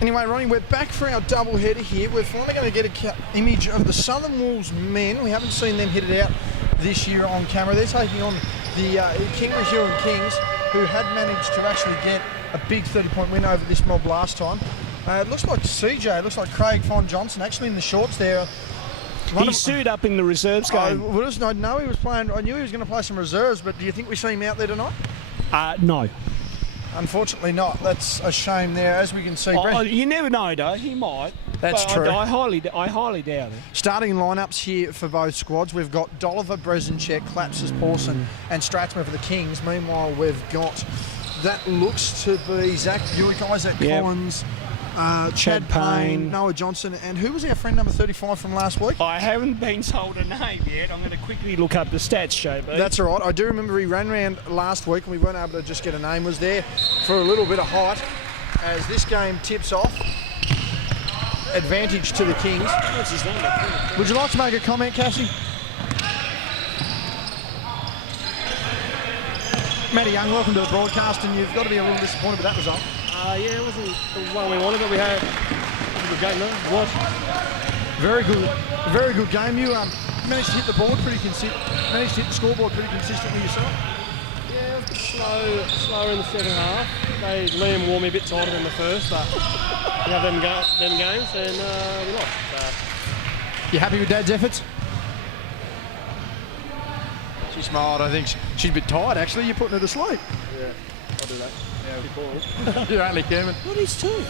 Anyway, Ronnie, we're back for our double header here. We're finally going to get an image of the Southern Wolves men. We haven't seen them hit it out this year on camera. They're taking on the Kingborough-Huon Kings, who had managed to actually get a big 30-point win over this mob last time. It looks like CJ, looks like Craig Fon-Johnson, actually in the shorts there. He suited up in the reserves game. I know he was playing. I knew he was going to play some reserves, but do you think we see him out there tonight? No. Unfortunately not. That's a shame there. As we can see, you never know, though. He might. That's true. I highly doubt it. Starting lineups here for both squads. We've got Dolliver, Brezenchek, Klapsis, Pawson, and Stratsma for the Kings. Meanwhile, we've got that looks to be Zach Buick, Isaac Collins, Chad Payne, Noah Johnson, and who was our friend number 35 from last week? I haven't been told a name yet. I'm going to quickly look up the stats, Joe. That's all right. I do remember he ran around last week and we weren't able to just get a name. Was there for a little bit of height as this game tips off. Advantage to the Kings. What's his name? Would you like to make a comment, Cassie? Matty Young, welcome to the broadcast, and you've got to be a little disappointed with that result. Yeah, it wasn't the one we wanted, but we had a good game, though. It was. Very good game. You managed to hit the board managed to hit the scoreboard pretty consistently yourself. Yeah, it was a bit slower in the second half. Liam wore me a bit tighter than the first, but we have them games, and we lost. You happy with Dad's efforts? She smiled. I think she's a bit tired, actually. You're putting her to sleep. Yeah, I'll do that. Yeah, You're only Kermit. What is two?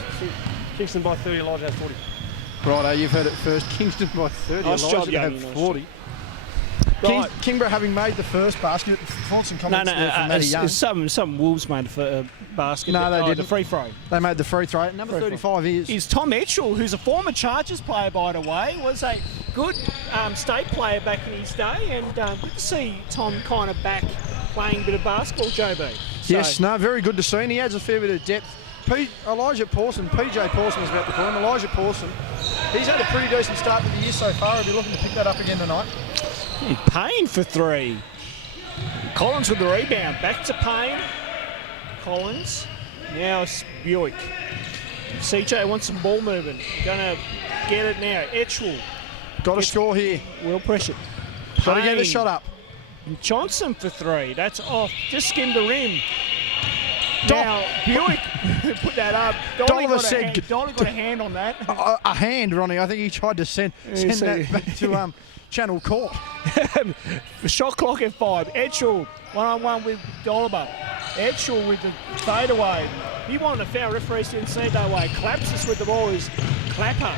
Kingston by 30, Elijah has 40. Righto, you've heard it first. Kingston by 30, Nice job, Elijah Young. had 40. Right. Kingborough having made the first basket. Thoughts and comments there from Matty Young. Some Wolves made a basket. No, they didn't. The free throw. They made the free throw. Number 35 is Tom Etchell, who's a former Chargers player, by the way, was a good state player back in his day, and good to see Tom kind of back playing a bit of basketball, JB. Yes, no, very good to see, and he adds a fair bit of depth. Elijah Pawson, PJ Pawson was about to call him. Elijah Pawson, he's had a pretty decent start to the year so far. He'll be looking to pick that up again tonight. Payne for three. Collins with the rebound. Back to Payne. Collins. Now it's Buick. CJ wants some ball movement. Gonna get it now. Etchell. Got to score here. Well pressured. Got to get the shot up. Johnson for three. That's off. Just skimmed the rim. Now Buick put that up. Dolly got a hand on that. A hand, Ronnie. I think he tried to send that back to Channel Court. Shot clock at 5. Etchell one-on-one with Dolliver. Etchell with the fadeaway. He wanted a foul. Referees didn't see it that way. Klapsis with the ball. Is Clapper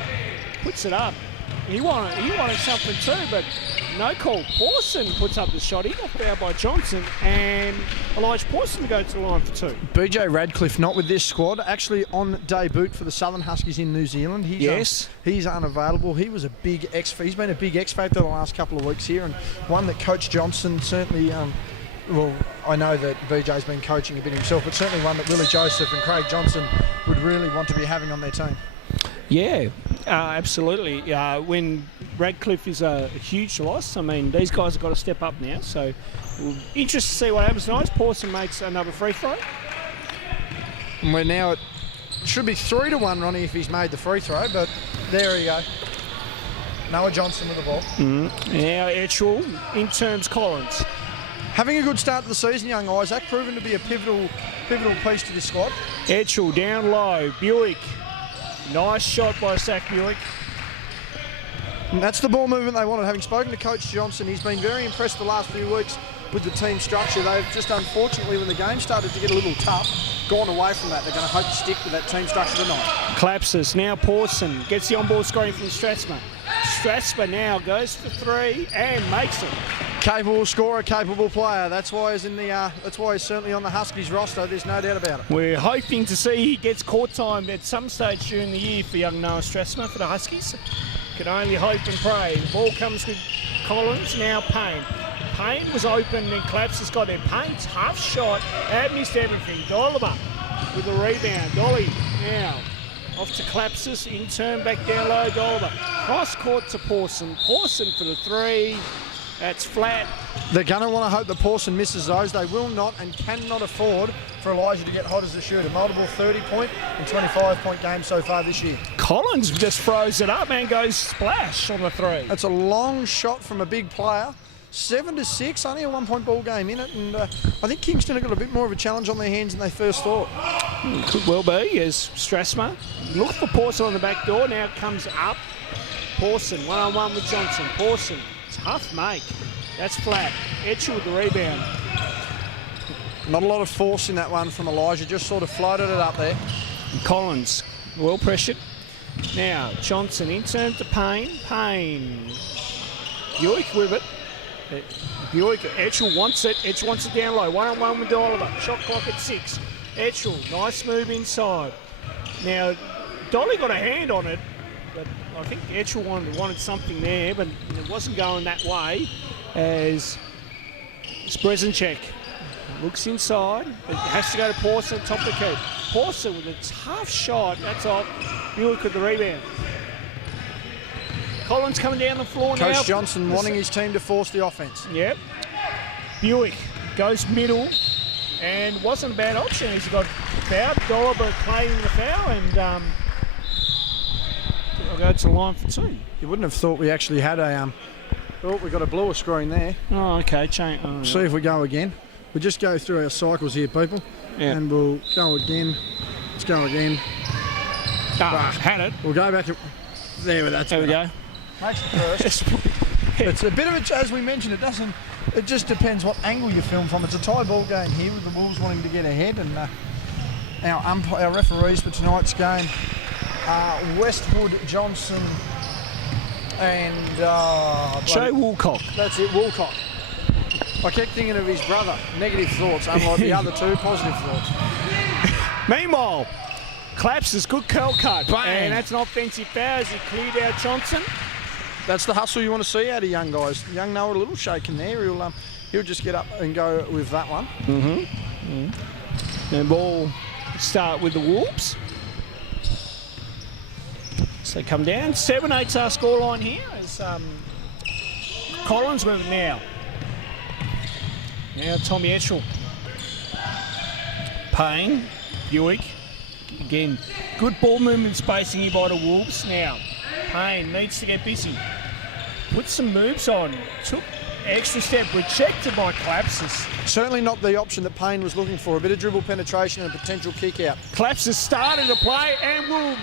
puts it up. He wanted something too, but no call. Pawson puts up the shot. He got fouled by Johnson, and Elijah Pawson to go to the line for two. BJ Radcliffe not with this squad, actually on debut for the Southern Huskies in New Zealand. He's unavailable. He's been a big X factor the last couple of weeks here, and one that Coach Johnson certainly. Well, I know that BJ's been coaching a bit himself, but certainly one that Willie Joseph and Craig Johnson would really want to be having on their team. Yeah, absolutely. When Radcliffe is a huge loss, I mean, these guys have got to step up now. So, we'll interested to see what happens tonight. Pawson makes another free throw. And we're now at, should be 3-1, Ronnie, if he's made the free throw, but there you go. Noah Johnson with the ball. Now Etchell in terms Collins. Having a good start to the season, young Isaac, proven to be a pivotal piece to this squad. Etchell down low. Buick. Nice shot by Zach Buick. And that's the ball movement they wanted. Having spoken to Coach Johnson, he's been very impressed the last few weeks with the team structure. They've just, unfortunately, when the game started to get a little tough, gone away from that. They're going to hope to stick with that team structure tonight. Klapsis. Now Pawson gets the on-ball scoring from Stratsma. Stratsma now goes for three and makes it. Capable scorer, capable player. That's why he's certainly on the Huskies roster. There's no doubt about it. We're hoping to see he gets court time at some stage during the year for young Noah Stratsma for the Huskies. Can only hope and pray. The ball comes with Collins, now Payne. Payne was open and Klapsis got there. Payne's half shot, missed everything. Dolliver with a rebound. Dolly now off to Klapsis, in turn back down low. Dolliver. Cross court to Pawson. Pawson for the three. That's flat. They're going to want to hope that Pawson misses those. They will not and cannot afford for Elijah to get hot as a shooter. Multiple 30-point and 25-point games so far this year. Collins just throws it up and goes splash on the three. That's a long shot from a big player. 7-6, only a 1-point ball game in it, and I think Kingston have got a bit more of a challenge on their hands than they first thought. Could well be, as Strasma looked for Pawson on the back door, now comes up. Pawson, one-on-one with Johnson. Pawson, tough make. That's flat. Etchell with the rebound. Not a lot of force in that one from Elijah, just sort of floated it up there. And Collins, well pressured. Now, Johnson in turn to Payne. Payne. Buick with it. Buick, Etchell wants it. Etchell wants it down low. One-on-one with Oliver. Shot clock at 6. Etchell, nice move inside. Now, Dolly got a hand on it, but I think Etchell wanted something there, but it wasn't going that way. As Brezinchek looks inside, but has to go to Pawson at top of the key. Pawson with a tough shot. That's off. Buick with the rebound. Collins coming down the floor now. Coach Johnson wanting his team to force the offense. Yep. Buick goes middle and wasn't a bad option. He's got fouled. Dolliver playing the foul and I'll go to the line for 2. You wouldn't have thought we actually had a... Oh, we got a bluer screen there. Oh, okay. See if we go again. We just go through our cycles here, people. Yeah. And we'll go again. Let's go again. Had it. We'll go back to... There we go. Makes it first. It's a bit of a, as we mentioned, it just depends what angle you film from. It's a tie ball game here with the Wolves wanting to get ahead, and our referees for tonight's game are Westwood, Johnson and Joe Woolcock. That's it, Woolcock. I kept thinking of his brother. Negative thoughts, unlike the other two, positive thoughts. Meanwhile, Claps' good curl cut. Bang. And that's an offensive foul as he cleared out Johnson. That's the hustle you want to see out of young guys. Young Noah a little shaken there. He'll just get up and go with that one. And ball start with the Wolves. So they come down. 7-8's our scoreline here as Collins with it now. Now Tommy Etchell. Payne, Buick. Again, good ball movement spacing here by the Wolves. Now, Payne needs to get busy. Put some moves on. Took extra step, rejected by Clapsis. Certainly not the option that Payne was looking for. A bit of dribble penetration and a potential kick out. Clapsis started to play and will,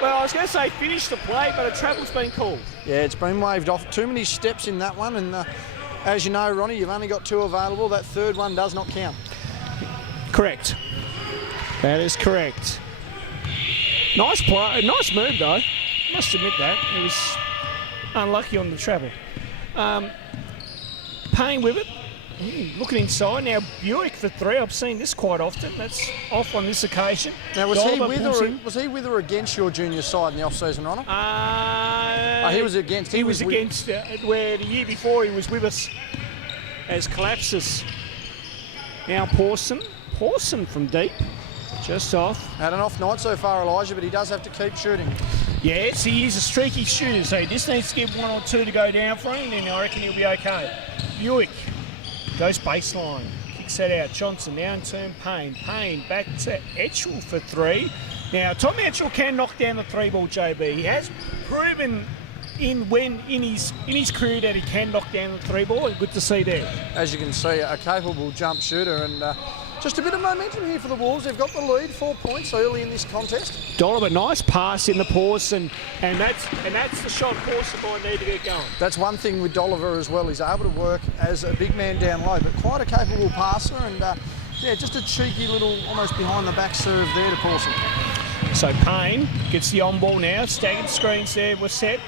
well, I was going to say finish the play, but a travel's been called. Yeah, it's been waved off. Too many steps in that one, and as you know, Ronnie, you've only got 2 available. That third one does not count. Correct. That is correct. Nice play, nice move though. Must admit that. It was unlucky on the travel. Payne with it. Looking inside now. Buick for 3. I've seen this quite often. That's off on this occasion. Now was he with or against your junior side in the off-season, Ronnie? He was against. He was against where the year before he was with us as Collapses. Now Pawson from deep. Just off. Had an off night so far, Elijah, but he does have to keep shooting. Yes, he is a streaky shooter, so he just needs to get 1 or 2 to go down for him, and I reckon he'll be okay. Buick goes baseline, kicks that out. Johnson now in turn, Payne. Payne back to Etchell for 3. Now, Tommy Etchell can knock down the 3-ball, JB. He has proven in his career that he can knock down the 3-ball, and good to see there. As you can see, a capable jump shooter, and just a bit of momentum here for the Wolves. They've got the lead, 4 points early in this contest. Dolliver, nice pass in the Pawson, and that's the shot Pawson might need to get going. That's one thing with Dolliver as well. He's able to work as a big man down low, but quite a capable passer, and just a cheeky little, almost behind the back serve there to Pawson. So Payne gets the on ball now. Staggered screens there were set.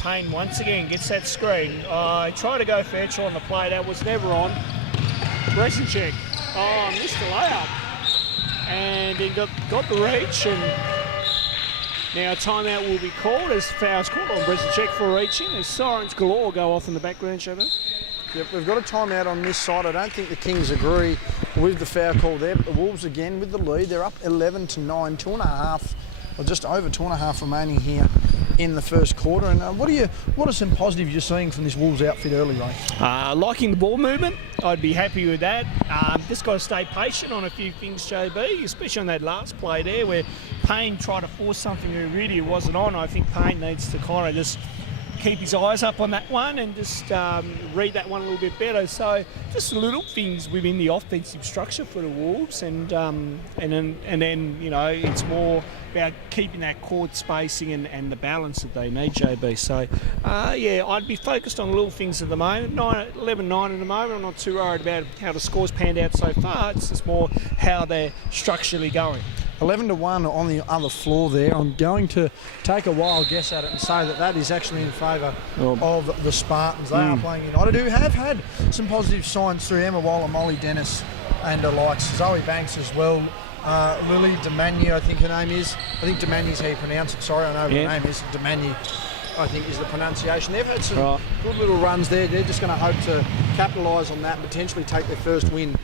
Payne once again gets that screen. He tried to go for Etchell on the play. That was never on. Brezinchek. Missed the layup. And he got the reach. And now a timeout will be called as fouls called on Brezinchek for reaching. As sirens galore go off in the background, Shabba. Yep, we've got a timeout on this side. I don't think the Kings agree with the foul call there, but the Wolves again with the lead. They're up 11-9, 2.5 Well, just over 2.5 remaining here in the first quarter. And what are some positives you're seeing from this Wolves outfit early, Ray? Liking the ball movement. I'd be happy with that. Just got to stay patient on a few things, JB, especially on that last play there where Payne tried to force something that really wasn't on. I think Payne needs to kind of just keep his eyes up on that one and just read that one a little bit better. So just little things within the offensive structure for the Wolves, and then you know, it's more about keeping that court spacing and the balance that they need, JB. So yeah, I'd be focused on little things at the moment. 11-9 at the moment. I'm not too worried about how the score's panned out so far. It's just more how they're structurally going. 11-1 on the other floor there. I'm going to take a wild guess at it and say that is actually in favour of the Spartans. They are playing United, who have had some positive signs through Emma Waller, Molly Dennis and the likes. Zoe Banks as well. Lily Demagny, I think her name is. I think Demagny's how you pronounce it. Sorry, I know what her name is. Demagny, I think, is the pronunciation. They've had some good little runs there. They're just going to hope to capitalise on that and potentially take their first win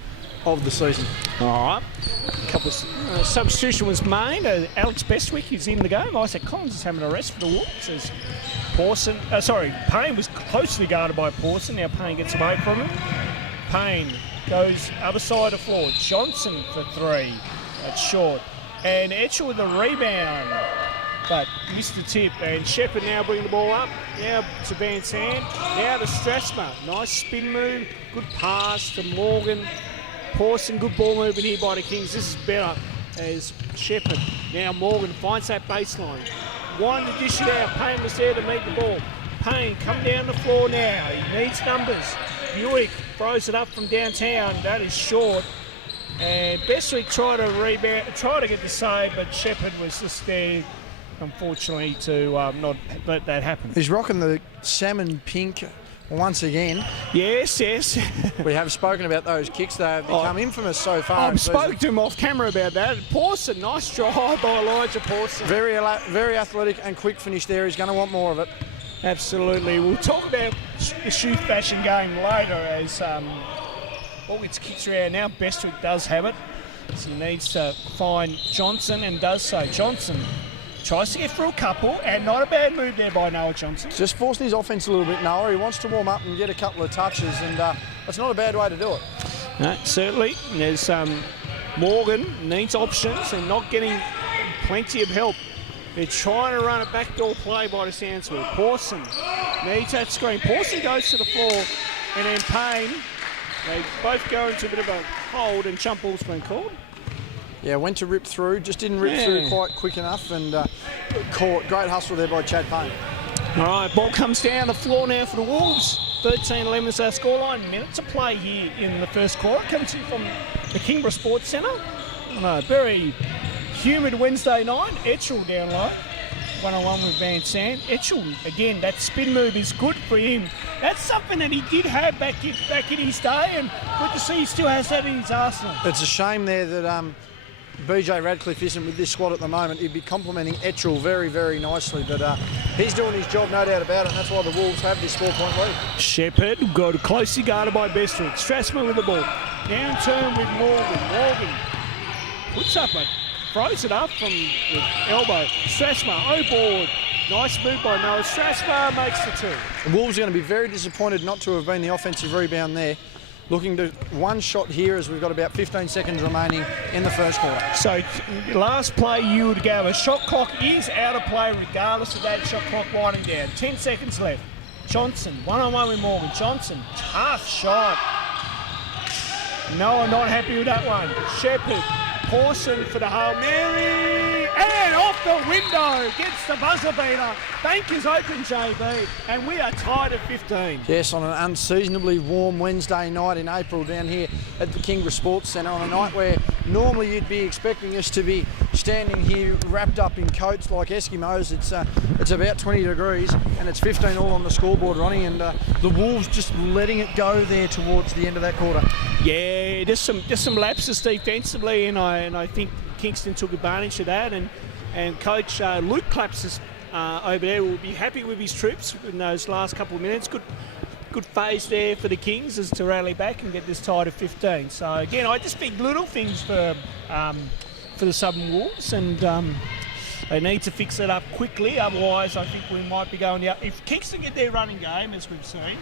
of the season. All right. A couple of substitution was made. Alex Bestwick is in the game. Isaac Collins is having a rest for the Wolves. As Payne was closely guarded by Pawson. Now Payne gets away from him. Payne goes other side of the floor. Johnson for 3. That's short. And Etchell with the rebound, but missed the tip. And Shepherd now bringing the ball up. Now to Van Zandt. Now to Strasma. Nice spin move. Good pass to Morgan. Pawson, good ball movement here by the Kings. This is better as Shepherd. Now Morgan finds that baseline. Wanted to dish it out. Payne was there to meet the ball. Payne, come down the floor now. He needs numbers. Buick throws it up from downtown. That is short. And Bestwick tried to rebound, tried to get the save, but Shepherd was just there, unfortunately, to not let that happen. He's rocking the salmon pink once again. Yes. We have spoken about those kicks. They have become infamous so far. I've spoken to him off camera about that. Pawson, nice try by Elijah Pawson. Very athletic and quick finish there. He's going to want more of it. Absolutely. We'll talk about the shoe fashion game later as all its kicks around now. Bestwick does have it. So he needs to find Johnson and does so. Johnson tries to get through a couple, and not a bad move there by Noah Johnson. Just forcing his offense a little bit, Noah. He wants to warm up and get a couple of touches, and that's not a bad way to do it. No, certainly. There's Morgan needs options and not getting plenty of help. They're trying to run a backdoor play by the sounds of it. Pawson needs that screen. Pawson goes to the floor, and then Payne. They both go into a bit of a hold, and jump ball's been called. Yeah, went to rip through, just didn't rip through quite quick enough, and caught. Great hustle there by Chad Payne. All right, ball comes down the floor now for the Wolves. 13-11 is our scoreline. Minutes to play here in the first quarter. Comes in from the Kingborough Sports Centre on a very humid Wednesday night. Etchell down low. 1-on-1 with Van Zandt. Etchell, again, that spin move is good for him. That's something that he did have back in his day, and good to see he still has that in his arsenal. It's a shame there that BJ Radcliffe isn't with this squad at the moment. He'd be complimenting Etchell very, very nicely, but he's doing his job, no doubt about it, and that's why the Wolves have this 4-point lead. Shepherd got closely guarded by Bestwick. Strassman with the ball. Down turn with Morgan. Morgan puts up a throws it up from the elbow. Strasma, board. Nice move by Noah. Strasma makes the 2. The Wolves are going to be very disappointed not to have been the offensive rebound there. Looking to one shot here as we've got about 15 seconds remaining in the first quarter. So last play you would go. A shot clock is out of play regardless of that shot clock winding down. 10 seconds left. Johnson, 1-on-1 with Morgan. Johnson, tough shot. Noah not happy with that one. Shepherd. Pawson for the Hail Mary, and off the window, gets the buzzer beater. Bank is open, JB, and we are tied at 15. Yes, on an unseasonably warm Wednesday night in April down here at the Kingborough Sports Centre, on a night where normally you'd be expecting us to be standing here wrapped up in coats like Eskimos. It's about 20 degrees, and it's 15 all on the scoreboard, Ronnie, and the Wolves just letting it go there towards the end of that quarter. Yeah, just some lapses defensively, and I think Kingston took advantage of that, and Coach Luke Clapsis over there will be happy with his troops in those last couple of minutes. Good phase there for the Kings as to rally back and get this tied at 15. So again, I just think little things for the Southern Wolves, and They need to fix it up quickly, otherwise I think we might be going out. If Kingston get their running game, as we've seen,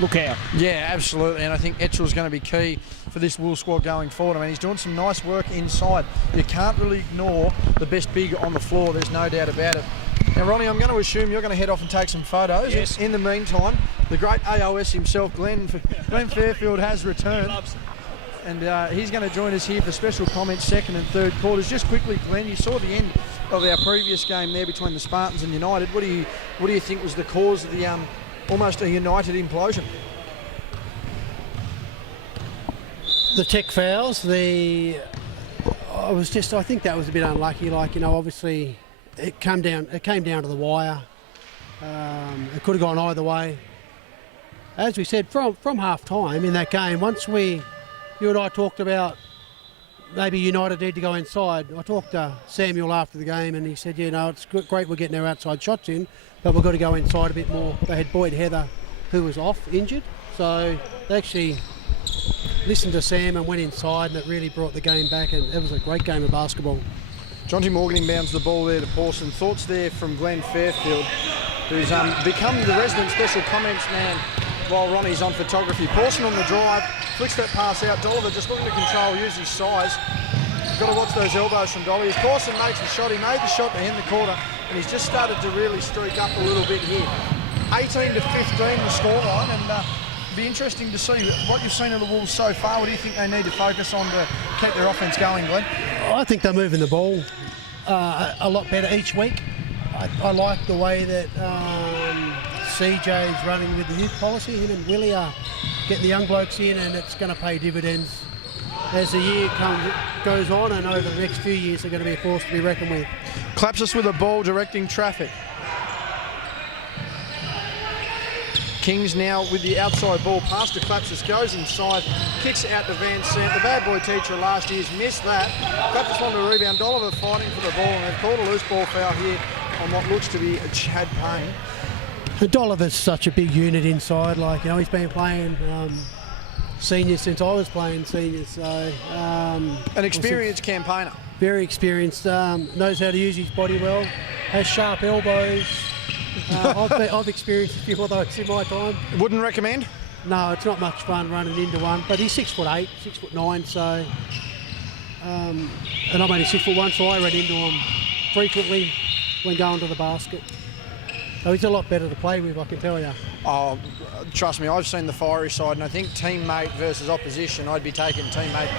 look out. Yeah, absolutely, and I think Etchell's going to be key for this Wool squad going forward. I mean, he's doing some nice work inside. You can't really ignore the best big on the floor, there's no doubt about it. Now, Ronnie, I'm going to assume you're going to head off and take some photos. Yes. In the meantime, the great AOS himself, Glenn Fairfield, has returned. And he's going to join us here for special comments, second and third quarters. Just quickly, Glenn, you saw the end of our previous game there between the Spartans and United. What do you think was the cause of the almost a United implosion? The tech fouls. I think that was a bit unlucky. Like, you know, obviously it came down to the wire. It could have gone either way. As we said, from half time in that game, once you and I talked about maybe United need to go inside. I talked to Samuel after the game and he said, you know, it's great we're getting our outside shots in, but we've got to go inside a bit more. They had Boyd Heather, who was off, injured, so they actually listened to Sam and went inside, and it really brought the game back, and it was a great game of basketball. Jonty Morgan inbounds the ball there to Pawson. Thoughts there from Glenn Fairfield, who's become the resident special comments man while Ronnie's on photography. Pawson on the drive, flicks that pass out. Dolliver just looking to control, use his size. Got to watch those elbows from Dolly. As Pawson makes the shot, he made the shot to end the quarter, and he's just started to really streak up a little bit here. 18 to 15 the scoreline, and be interesting to see what you've seen of the Wolves so far. What do you think they need to focus on to keep their offence going, Glenn? I think they're moving the ball a lot better each week. I like the way that CJ's running with the youth policy. Him and Willie are getting the young blokes in, and it's going to pay dividends as the year goes on, and over the next few years they're going to be a force to be reckoned with. Klapsis with a ball directing traffic. Kings now with the outside ball, pass to Klapsis, goes inside, kicks out to Van Sant. The bad boy teacher last year's missed that. Klapsis on the rebound, Dolliver fighting for the ball, and they've called a loose ball foul here on what looks to be a Chad Payne. Dolliver's such a big unit inside, like, you know, he's been playing seniors since I was playing seniors, so... An experienced campaigner. Very experienced, knows how to use his body well, has sharp elbows. I've experienced a few of those in my time. Wouldn't recommend? No, it's not much fun running into one, but he's 6'8", 6'9", so... and I'm only 6'1", so I run into him frequently when going to the basket. So he's a lot better to play with, I can tell you. Oh, trust me, I've seen the fiery side, and I think teammate versus opposition, I'd be taking teammate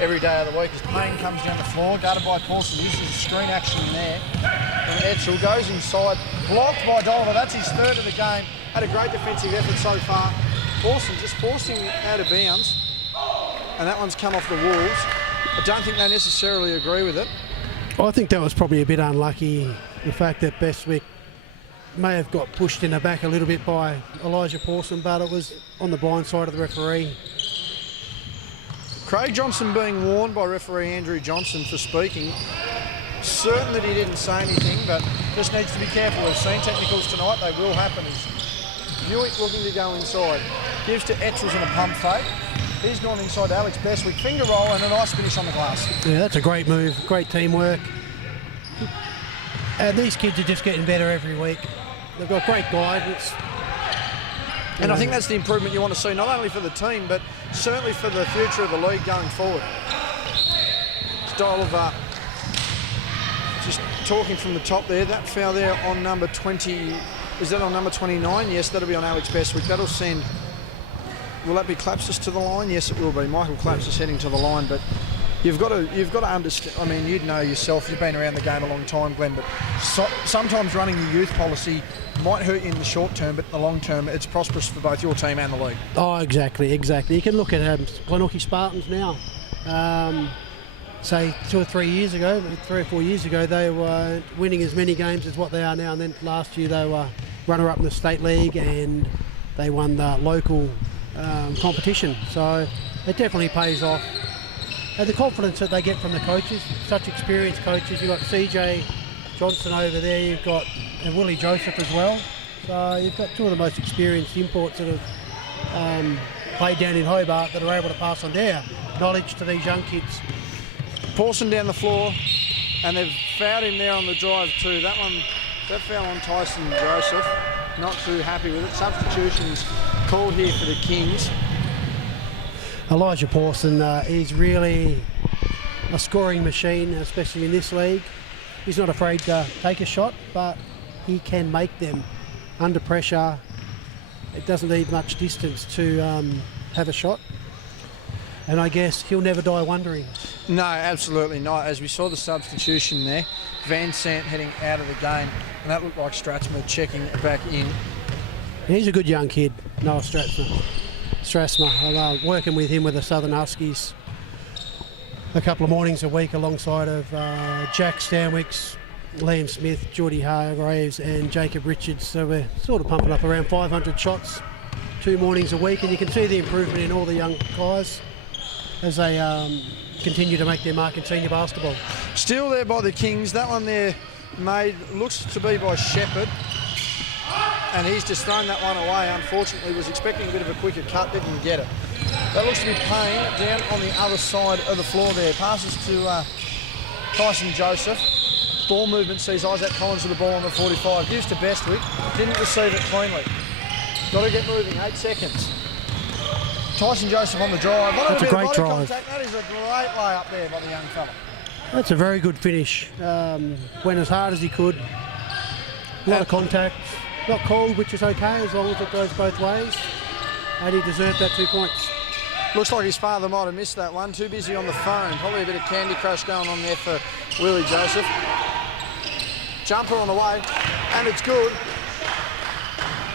every day of the week as Payne comes down the floor, guarded by Pawson. This is screen action there. And Etchell goes inside, blocked by Dolliver. That's his third of the game. Had a great defensive effort so far. Pawson just forcing out of bounds, and that one's come off the Wolves. I don't think they necessarily agree with it. I think that was probably a bit unlucky, the fact that Bestwick may have got pushed in the back a little bit by Elijah Pawson, but it was on the blind side of the referee. Craig Johnson being warned by referee Andrew Johnson for speaking. Certain that he didn't say anything, but just needs to be careful. We've seen technicals tonight, they will happen. Buick looking to go inside. Gives to Etchels and a pump fake. He's gone inside to Alex Bestwick. Finger roll and a nice finish on the glass. Yeah, that's a great move, great teamwork. And these kids are just getting better every week. They've got great guidance. And I think that's the improvement you want to see, not only for the team, but certainly for the future of the league going forward. Style of just talking from the top there, that foul there on number 20, is that on number 29? Yes, that'll be on Alex Bestwick. That'll send, will that be Klapsis to the line? Yes, it will be. Michael Klapsis heading to the line, but you've got to understand, I mean, you'd know yourself, you've been around the game a long time, Glenn, but sometimes running the youth policy might hurt you in the short term, but in the long term, it's prosperous for both your team and the league. Oh, exactly. You can look at Glenorchy Spartans now. Say 2 or 3 years ago, 3 or 4 years ago, they were winning as many games as what they are now, and then last year they were runner-up in the state league and they won the local competition. So it definitely pays off. And the confidence that they get from the coaches, such experienced coaches. You've got CJ Johnson over there, you've got Willie Joseph as well. So you've got two of the most experienced imports that have played down in Hobart that are able to pass on their knowledge to these young kids. Pawson down the floor, And they've fouled him there on the drive too. That foul on Tyson Joseph. Not too happy with it. Substitutions called here for the Kings. Elijah Pawson is really a scoring machine, especially in this league. He's not afraid to take a shot, but he can make them under pressure. It doesn't need much distance to have a shot. And I guess he'll never die wondering. No, absolutely not. As we saw the substitution there, Van Sant heading out of the game, and that looked like Strathmore checking back in. He's a good young kid, Noah Strathmore. I'm working with him with the Southern Huskies a couple of mornings a week alongside of Jack Stanwicks, Liam Smith, Geordie Hargraves and Jacob Richards. So we're sort of pumping up around 500 shots 2 mornings a week, and you can see the improvement in all the young guys as they continue to make their mark in senior basketball. Still there by the Kings. That one there looks to be by Shepherd. And he's just thrown that one away. Unfortunately, was expecting a bit of a quicker cut, didn't get it. That looks to be Payne down on the other side of the floor there. Passes to Tyson Joseph. Ball movement sees Isaac Collins with the ball on the 45. Gives to Bestwick. Didn't receive it cleanly. Got to get moving. 8 seconds. Tyson Joseph on the drive. That's a great drive. That is a great layup there by the young fella. That's a very good finish. Went as hard as he could. A lot of contact. Not called, which is okay as long as it goes both ways. And he deserved that 2 points. Looks like his father might have missed that one. Too busy on the phone. Probably a bit of Candy Crush going on there for Willie Joseph. Jumper on the way, and it's good.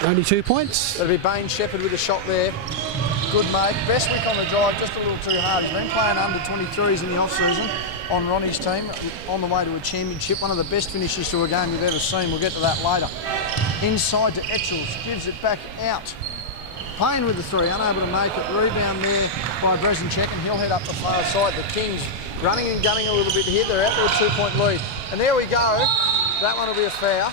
Only 2 points. That'll be Bain Shepherd with a shot there. Good mate. Bestwick on the drive, just a little too hard. He's been playing under 23s in the off-season on Ronnie's team, on the way to a championship. One of the best finishes to a game we've ever seen. We'll get to that later. Inside to Etchells, gives it back out. Payne with the 3, unable to make it. Rebound there by Brezinchek, and he'll head up the far side. The Kings running and gunning a little bit here. They're out to a 2-point lead. And there we go. That one will be a foul.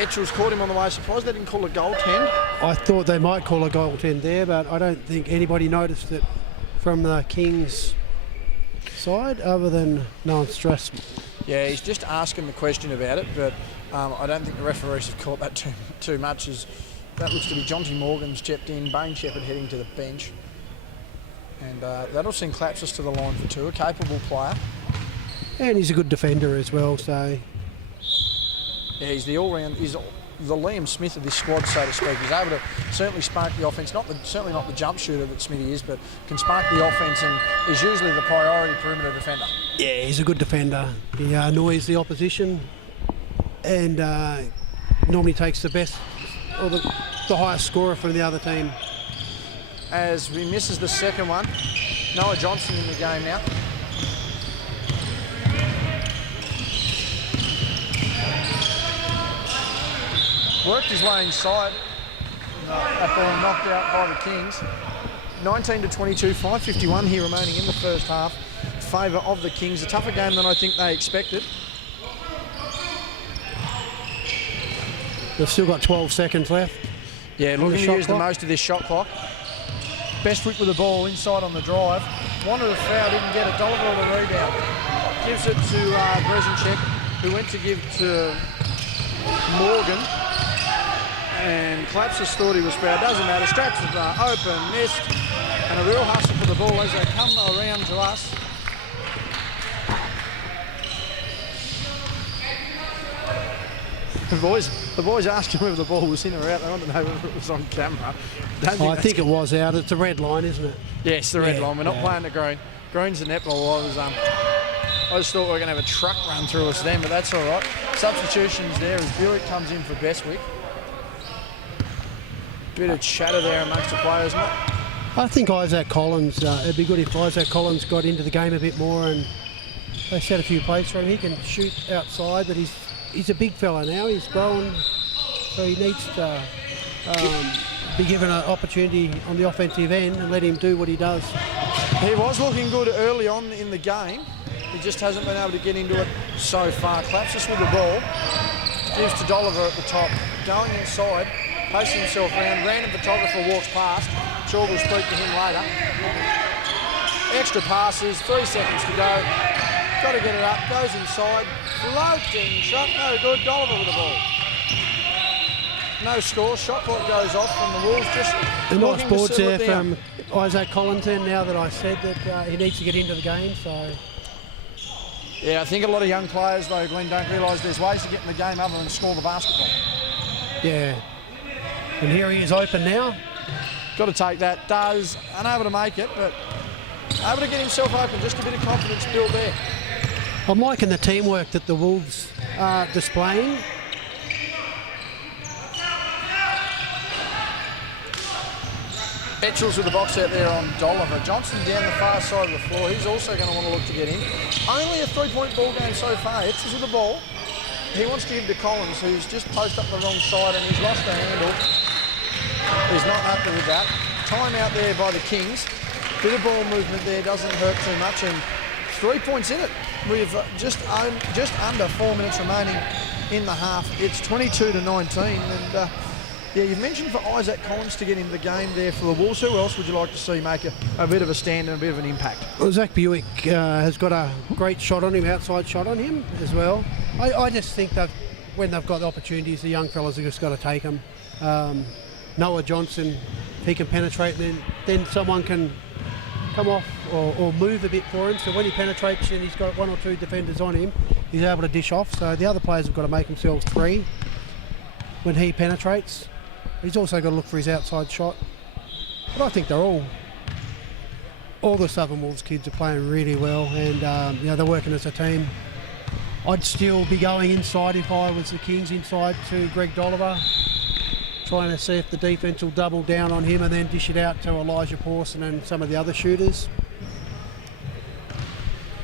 Etchells caught him on the way. Surprised they didn't call a goaltend. I thought they might call a goaltend there, but I don't think anybody noticed it from the Kings side other than Noah Strathmore. Yeah, he's just asking the question about it, but I don't think the referees have caught that too much. That looks to be Jonty Morgan's stepped in, Bain Shepherd heading to the bench. And that'll send Klapsis to the line for 2, a capable player. And he's a good defender as well, so... Yeah, he's the all-round, he's the Liam Smith of this squad, so to speak. He's able to certainly spark the offence, certainly not the jump shooter that Smithy is, but can spark the offence and is usually the priority perimeter defender. Yeah, he's a good defender. He annoys the opposition and normally takes the best or the highest scorer from the other team. As he misses the second one, Noah Johnson in the game now. Worked his way inside. That ball knocked out by the Kings. 19-22, 5:51 here remaining in the first half. Favour of the Kings. A tougher game than I think they expected. They've still got 12 seconds left. Yeah, looking to use the most of this shot clock. Bestwick with the ball inside on the drive. Wanted a foul, didn't get it. Dolliver on the rebound. Gives it to Brezinchek, who went to give to Morgan. And Klapsis thought he was fouled. Doesn't matter. Straps is open, missed. And a real hustle for the ball as they come around to us. The boys asked him whether the ball was in or out. They wanted to know whether it was on camera. I think it was out. It's a red line, isn't it? Yes, the red line. We're not playing the green. Green's the netball. I just thought we were going to have a truck run through us then, but that's all right. Substitutions there as Buick comes in for Bestwick. Bit of chatter there amongst the players, mate. I think Isaac Collins, it'd be good if Isaac Collins got into the game a bit more and they set a few plays for him. He can shoot outside, but he's a big fella now. He's grown, so he needs to be given an opportunity on the offensive end and let him do what he does. He was looking good early on in the game. He just hasn't been able to get into it so far. Klapsis with the ball. Gives to Dolliver at the top. Going inside. Pacing himself around. Random photographer walks past. Shaw will speak to him later. Extra passes. 3 seconds to go. Got to get it up, goes inside, floating shot, no good. Dolliver with the ball. No score, shot clock goes off from the Wolves. Just a nice looking board to settle there it down. from Isaac Collins then, now that I said that he needs to get into the game. So Yeah, I think a lot of young players, though, Glenn, don't realise there's ways to get in the game other than score the basketball. yeah, and here he is open now. Got to take that. Does unable to make it, but able to get himself open. Just a bit of confidence built there. I'm liking the teamwork that the Wolves are displaying. Etchells with the box out there on Dolliver. Johnson down the far side of the floor. He's also going to want to look to get in. Only a 3-point ball game so far. Etchells with the ball. He wants to give to Collins, who's just posted up the wrong side and he's lost the handle. He's not happy with that. Time out there by the Kings. Bit of ball movement there, doesn't hurt too much, and 3 points in it. We've just under 4 minutes remaining in the half. It's 22-19, and yeah, you've mentioned for Isaac Collins to get into the game there for the Wolves. Who else would you like to see make a bit of a stand and a bit of an impact? Well, Zach Buick has got a great shot on him, outside shot on him as well. I just think that when they've got the opportunities, the young fellas have just got to take them. Noah Johnson, he can penetrate, and then someone can come off or move a bit for him. So when he penetrates and he's got 1 or 2 defenders on him, he's able to dish off. So the other players have got to make themselves free when he penetrates. He's also got to look for his outside shot. But I think they're all the Southern Wolves kids are playing really well, and you know, they're working as a team. I'd still be going inside if I was the Kings, inside to Greg Dolliver, trying to see if the defence will double down on him and then dish it out to Elijah Pawson and some of the other shooters.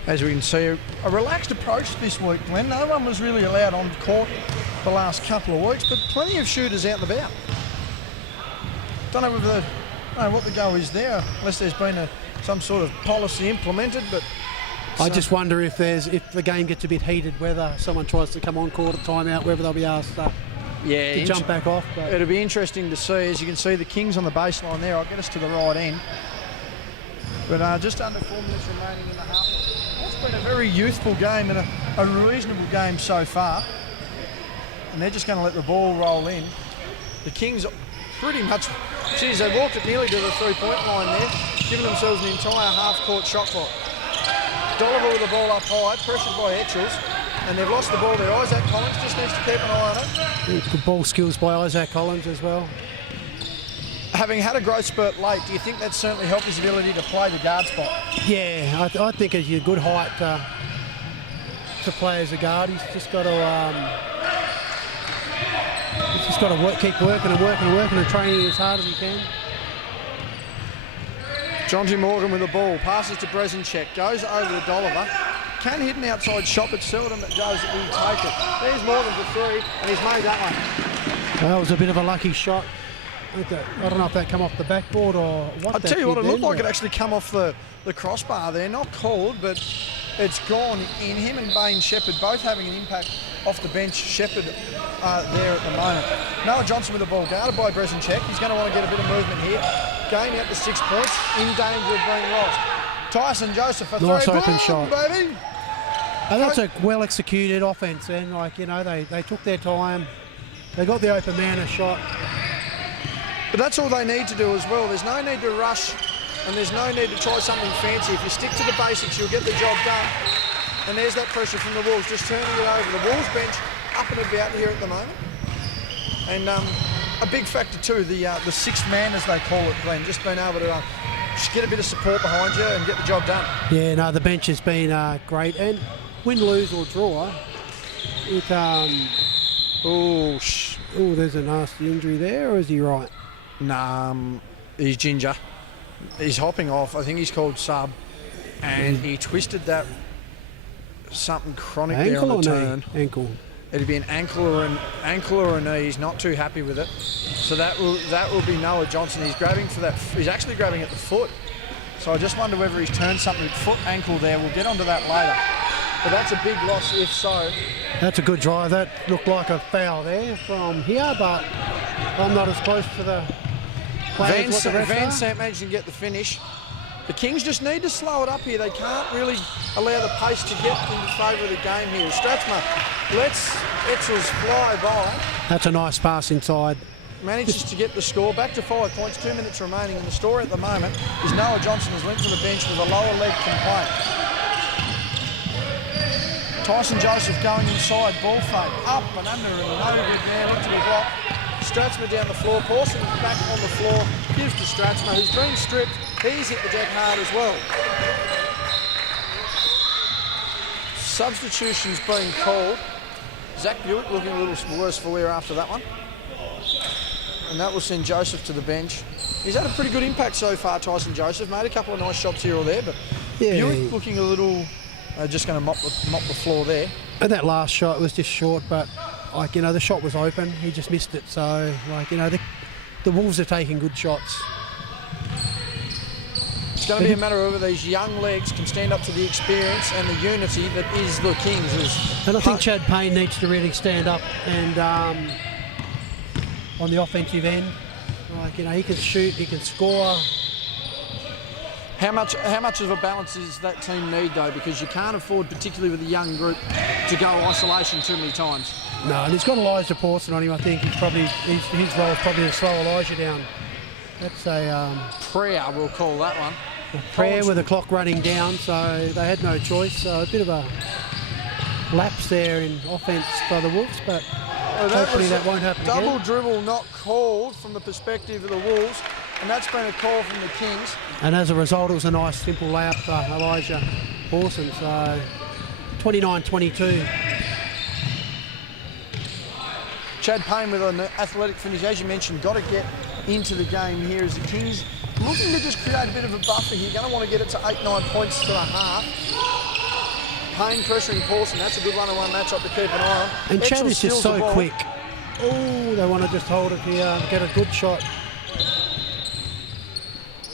As we can see, a relaxed approach this week, Glenn. No one was really allowed on court the last couple of weeks, but plenty of shooters out and about. Don't know what the go is there, unless there's been some sort of policy implemented, but I just wonder if the game gets a bit heated, whether someone tries to come on court at timeout, whether they'll be asked to jump back off. But it'll be interesting to see. As you can see, the Kings on the baseline there. I'll get us to the right end. But just under 4 minutes remaining in the half. It's been a very youthful game and a reasonable game so far. And they're just going to let the ball roll in. The Kings pretty much, geez, they walked it nearly to the 3-point line there, giving themselves an entire half-court shot clock. Dolliver with the ball up high, pressured by Etchells, and they've lost the ball there. Isaac Collins just needs to keep an eye on it. Good ball skills by Isaac Collins as well. Having had a growth spurt late, do you think that certainly helped his ability to play the guard spot? Yeah, I think as your good height to play as a guard, he's just got to keep working and training as hard as he can. Jonty Morgan with the ball, passes to Brezinchek, goes over to Dolliver. Can hit an outside shot, but seldom it does he take it. There's Morgan for 3, and he's made that one. That was a bit of a lucky shot. I don't know if that come off the backboard or what. I'll tell you what, it looked like it actually come off the crossbar there. Not called, but it's gone in. Him and Bain Shepherd both having an impact off the bench. Shepherd there at the moment. Noah Johnson with the ball, guarded by Brezinchek. He's going to want to get a bit of movement here. Going out to 6 points, in danger of being lost. Tyson Joseph for 3. Nice open shot, baby. And that's a well executed offense, and they took their time. They got the open man a shot. But that's all they need to do as well. There's no need to rush, and there's no need to try something fancy. If you stick to the basics, you'll get the job done. And there's that pressure from the Wolves, just turning it over. The Wolves bench up and about here at the moment. And a big factor too, the sixth man, as they call it, Glenn, just being able to just get a bit of support behind you and get the job done. Yeah, no, the bench has been great. And win, lose or draw, there's a nasty injury there, or is he right? Nah, he's ginger. He's hopping off. I think he's called sub. And he twisted that something chronic ankle there on the turn. Knee? Ankle. It'd be an ankle or a knee. He's not too happy with it. So that will be Noah Johnson. He's grabbing for that. He's actually grabbing at the foot. So I just wonder whether he's turned something foot ankle there. We'll get onto that later. But that's a big loss if so. That's a good drive. That looked like a foul there from here, but I'm not as close to the players. Van Sant managed to get the finish. The Kings just need to slow it up here. They can't really allow the pace to get in favour of the game here. Strathma lets Etzels fly by. That's a nice pass inside. Manages to get the score back to 5 points, 2 minutes remaining. And the story at the moment is Noah Johnson has linked to the bench with a lower leg complaint. Tyson Joseph going inside, ball fake, up and under, and no good there, looked to be blocked. Stratsma down the floor, Pawson back on the floor, gives to Stratsma, who's been stripped. He's hit the deck hard as well. Substitutions being called. Zach Buick looking a little worse for wear after that one. And that will send Joseph to the bench. He's had a pretty good impact so far, Tyson Joseph. Made a couple of nice shots here or there, but yeah, Buick looking a little... just going to mop the floor there. And that last shot was just short, but like, you know, the shot was open. He just missed it. So, like, you know, the Wolves are taking good shots. It's going to be a matter of whether these young legs can stand up to the experience and the unity that is the Kings. And I think Chad Payne needs to really stand up and on the offensive end. Like, you know, he can shoot, he can score. How much of a balance does that team need, though? Because you can't afford, particularly with a young group, to go isolation too many times. No, and he's got Elijah Pawson on him. I think his role is probably to slow Elijah down. That's a... prayer, we'll call that one. Prayer with the clock running down, so they had no choice. So a bit of a lapse there in offence by the Wolves, but hopefully that won't happen again. Double dribble not called from the perspective of the Wolves. And that's been a call from the Kings. And as a result, it was a nice, simple layup for Elijah Pawson. So 29-22. Chad Payne with an athletic finish, as you mentioned, got to get into the game here as the Kings looking to just create a bit of a buffer here. Going to want to get it to 8-9 points to a half. Payne pressuring Pawson. That's a good one-on-one matchup to keep an eye on. And Chad is just so quick. Oh, they want to just hold it here and get a good shot.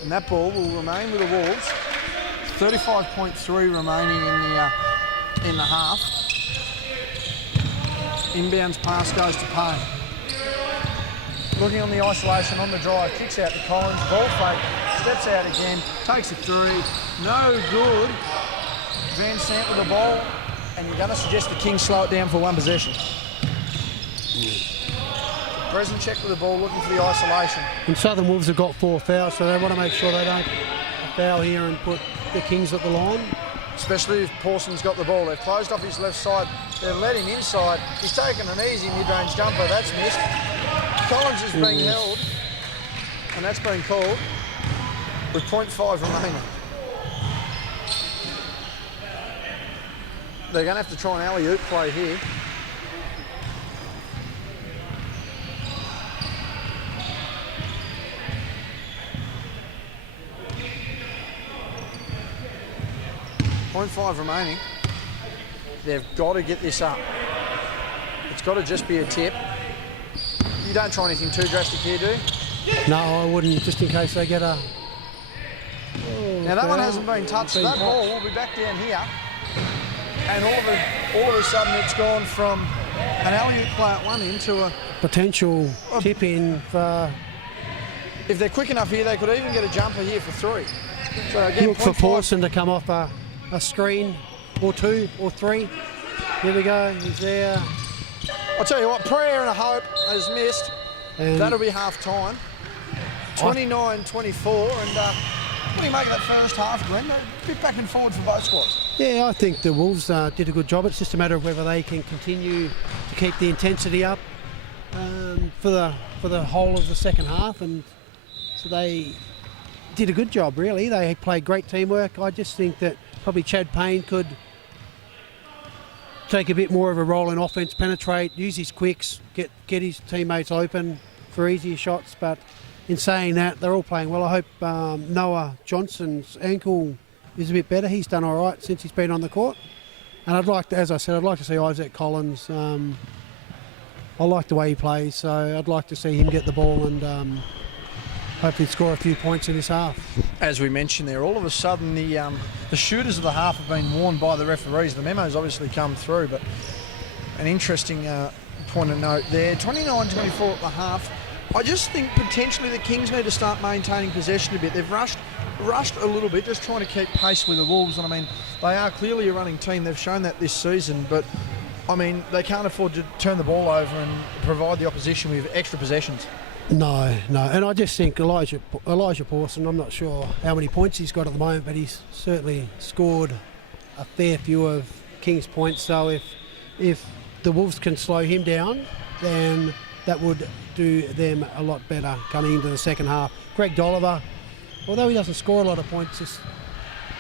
And that ball will remain with the Wolves. 35.3 remaining in the half. Inbounds pass goes to Payne. Looking on the isolation on the drive, kicks out to Collins, ball fake, steps out again, takes a three, no good. Van Sant with the ball, and you're going to suggest the Kings slow it down for one possession. Bresenchek with the ball, looking for the isolation. And Southern Wolves have got 4 fouls, so they want to make sure they don't foul here and put the Kings at the line. Especially if Pawson's got the ball. They've closed off his left side. They've let him inside. He's taken an easy mid-range jumper. That's missed. Collins is being held, and that's been called with 0.5 remaining. They're going to have to try an alley-oop play here. .5 remaining. They've got to get this up. It's got to just be a tip. You don't try anything too drastic here, do you? No, I wouldn't, just in case they get a... Now that one hasn't been touched. That ball will be back down here. And all of a sudden it's gone from an alley-oop play at one end to a... potential tip in for... If they're quick enough here, they could even get a jumper here for 3. So again, look for Pawson to come off a screen or 2 or 3. Here we go, he's there. I'll tell you what, prayer and a hope has missed. And that'll be half time. 29-24, and what do you make of that first half, Glenn? A bit back and forward for both squads. Yeah, I think the Wolves did a good job. It's just a matter of whether they can continue to keep the intensity up for the whole of the second half, and so they did a good job, really. They played great teamwork. I just think that probably Chad Payne could take a bit more of a role in offense, penetrate, use his quicks, get his teammates open for easier shots. But in saying that, they're all playing well. I hope Noah Johnson's ankle is a bit better. He's done all right since he's been on the court. And I'd like to, as I said, I'd like to see Isaac Collins. I like the way he plays, so I'd like to see him get the ball and hopefully score a few points in this half. As we mentioned there, all of a sudden the shooters of the half have been warned by the referees. The memo's obviously come through, but an interesting point of note there. 29-24 at the half. I just think potentially the Kings need to start maintaining possession a bit. They've rushed rushed a little bit, just trying to keep pace with the Wolves. And I mean, they are clearly a running team. They've shown that this season, but I mean, they can't afford to turn the ball over and provide the opposition with extra possessions. No. And I just think Elijah Pawson, I'm not sure how many points he's got at the moment, but he's certainly scored a fair few of King's points. So if the Wolves can slow him down, then that would do them a lot better coming into the second half. Greg Dolliver, although he doesn't score a lot of points, just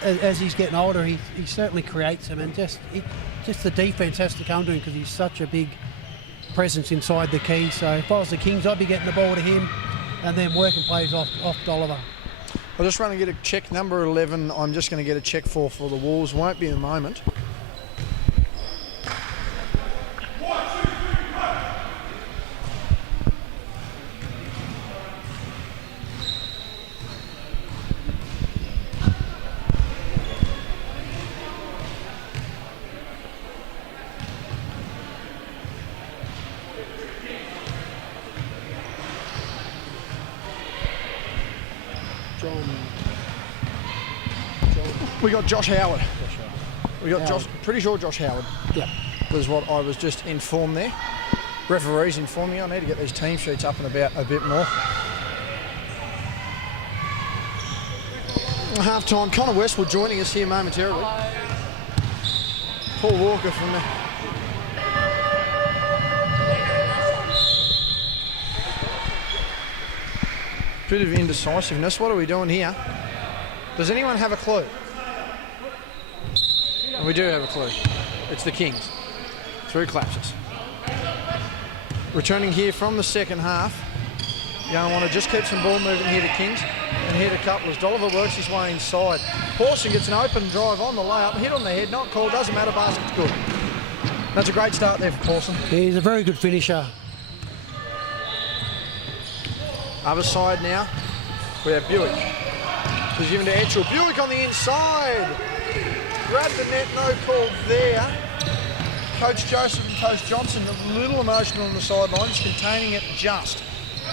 as he's getting older, he certainly creates them, and just the defence has to come to him because he's such a big presence inside the key. So if I was the Kings, I'd be getting the ball to him and then working plays off Dolliver. I'll just run and get a check. Number 11, I'm just going to get a check for the Wolves. Won't be a moment. We got Josh Howard. We got Josh, pretty sure Josh Howard. Yeah. Was what I was just informed there. Referees informed me. I need to get these team sheets up and about a bit more. Half time, Connor Westwood joining us here momentarily. Paul Walker from the bit of indecisiveness. What are we doing here? Does anyone have a clue? We do have a clue. It's the Kings. Through collapses. Returning here from the second half. Young want to just keep some ball moving here to Kings. And here to Couplers. Dolliver works his way inside. Pawson gets an open drive on the layup. Hit on the head, not called. Doesn't matter, basket's good. That's a great start there for Pawson. He's a very good finisher. Other side now. We have Buick. He's given to Etchell. Buick on the inside. Grabbed the net, no call there. Coach Joseph and Coach Johnson a little emotional on the sidelines, containing it just.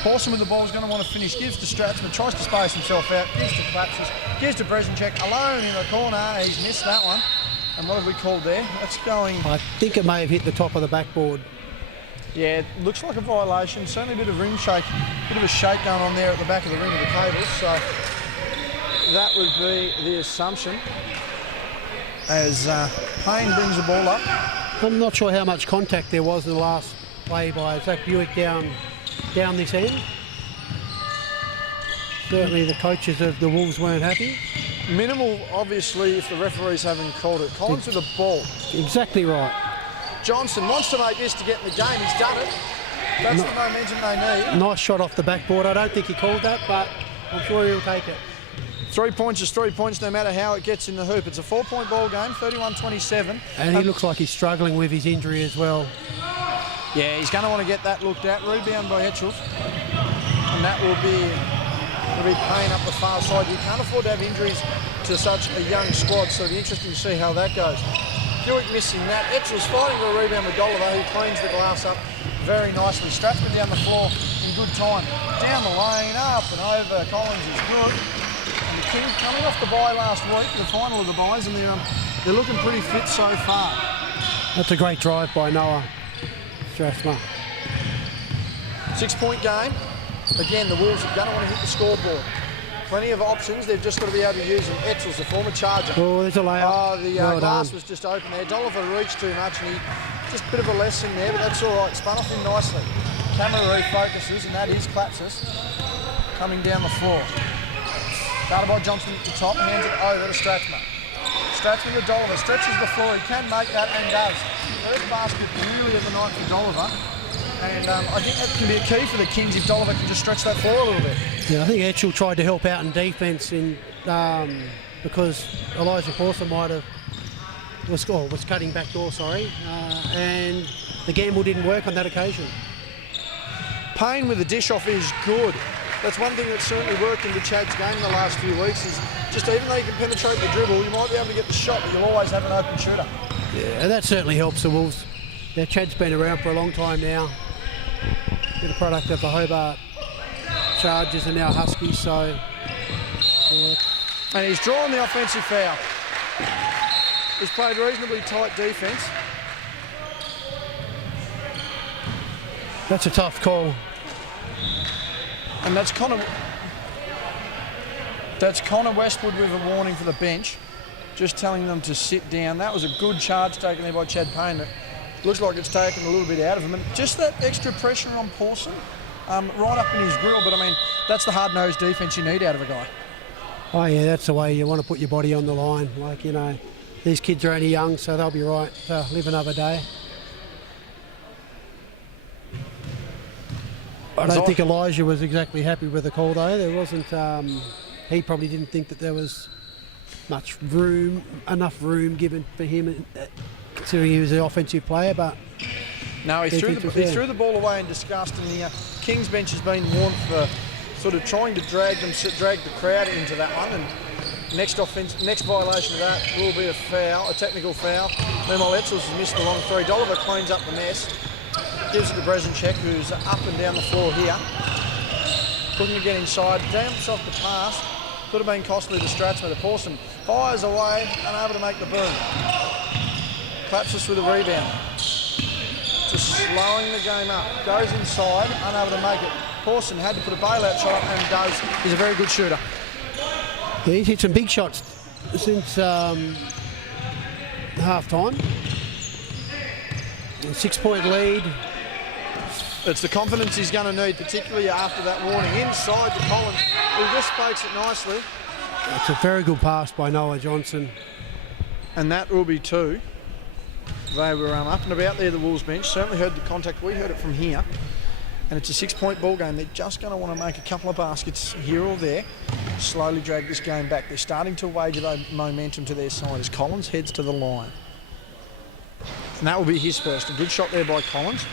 Pawson with the ball is going to want to finish. Gives to Stratsman, tries to space himself out. Gives to Collapses, gives to Bresenchek. Alone in the corner. He's missed that one. And what have we called there? That's going... I think it may have hit the top of the backboard. Yeah, it looks like a violation. Certainly a bit of ring shake, bit of a shake going on there at the back of the ring of the cables. So that would be the assumption. As Payne brings the ball up. I'm not sure how much contact there was in the last play by Zach Buick down this end. Certainly the coaches of the Wolves weren't happy. Minimal, obviously, if the referees haven't called it. Collins with the ball. Exactly right. Johnson wants to make this to get in the game. He's done it. That's the momentum they need. Nice shot off the backboard. I don't think he called that, but I'm sure he'll take it. 3 points is 3 points no matter how it gets in the hoop. It's a 4-point ball game, 31-27. And he looks like he's struggling with his injury as well. Yeah, he's going to want to get that looked at. Rebound by Etchell. And that will be Payne up the far side. You can't afford to have injuries to such a young squad, so it'll be interesting to see how that goes. Buick missing that. Etchell's fighting for a rebound with Dolliver, who cleans the glass up very nicely. Stratsman down the floor in good time. Down the lane, up and over. Collins is good. And the Kings coming off the bye last week, the final of the byes, and they're looking pretty fit so far. That's a great drive by Noah Stratsman. 6-point game. Again, the Wolves are going to want to hit the scoreboard. Plenty of options. They've just got to be able to use them. Etchell's the former Charger. Oh, there's a layup. Oh, the glass was just open there. Dolliver reached too much, and he just a bit of a lesson there, but that's all right. Spun off him nicely. Camera refocuses, and that is Klapsis coming down the floor. Started by Johnson at the top, hands it over to Stratsman. Stratsman to Dolliver, stretches the floor. He can make that and does. First basket really of the night for Dolliver. And I think that can be a key for the Kings if Dolliver can just stretch that floor a little bit. Yeah, I think Etchell tried to help out in defence because Elijah Pawson was cutting back door, and the gamble didn't work on that occasion. Payne with the dish off is good. That's one thing that's certainly worked into Chad's game in the last few weeks is just even though you can penetrate the dribble, you might be able to get the shot, but you'll always have an open shooter. Yeah, that certainly helps the Wolves. Yeah, Chad's been around for a long time now. Been a product of the Hobart Chargers and now Huskies, so yeah, And he's drawn the offensive foul. He's played reasonably tight defence. That's a tough call. And that's Connor Westwood with a warning for the bench, just telling them to sit down. That was a good charge taken there by Chad Payne. It looks like it's taken a little bit out of him. And just that extra pressure on Pawson, right up in his grill. But I mean, that's the hard-nosed defence you need out of a guy. Oh yeah, that's the way you want to put your body on the line. Like, you know, these kids are only young, so they'll be right to live another day. I don't think Elijah was exactly happy with the call though. There wasn't. He probably didn't think that there was enough room given for him, considering he was the offensive player. But no, he threw the ball away in disgust, and the Kings bench has been warned for sort of trying to drag the crowd into that one. And next violation of that will be a foul, a technical foul. Meanwhile, Etzels has missed the long three. Dolliver cleans up the mess. Gives it to Brezinchek, who's up and down the floor here. Looking to get inside. Damps off the pass. Could have been costly to Stratsma. Pawson fires away, unable to make the boom. Collapses with a rebound. Just slowing the game up. Goes inside, unable to make it. Pawson had to put a bailout shot up and does. He's a very good shooter. Yeah, he's hit some big shots since half-time. 6-point lead. It's the confidence he's going to need, particularly after that warning. Inside to Collins, who just fakes it nicely. It's a very good pass by Noah Johnson. And that will be two. They were up and about there, the Wolves bench. Certainly heard the contact. We heard it from here. And it's a 6-point ball game. They're just going to want to make a couple of baskets here or there. Slowly drag this game back. They're starting to wager the momentum to their side as Collins heads to the line. And that will be his first. A good shot there by Collins.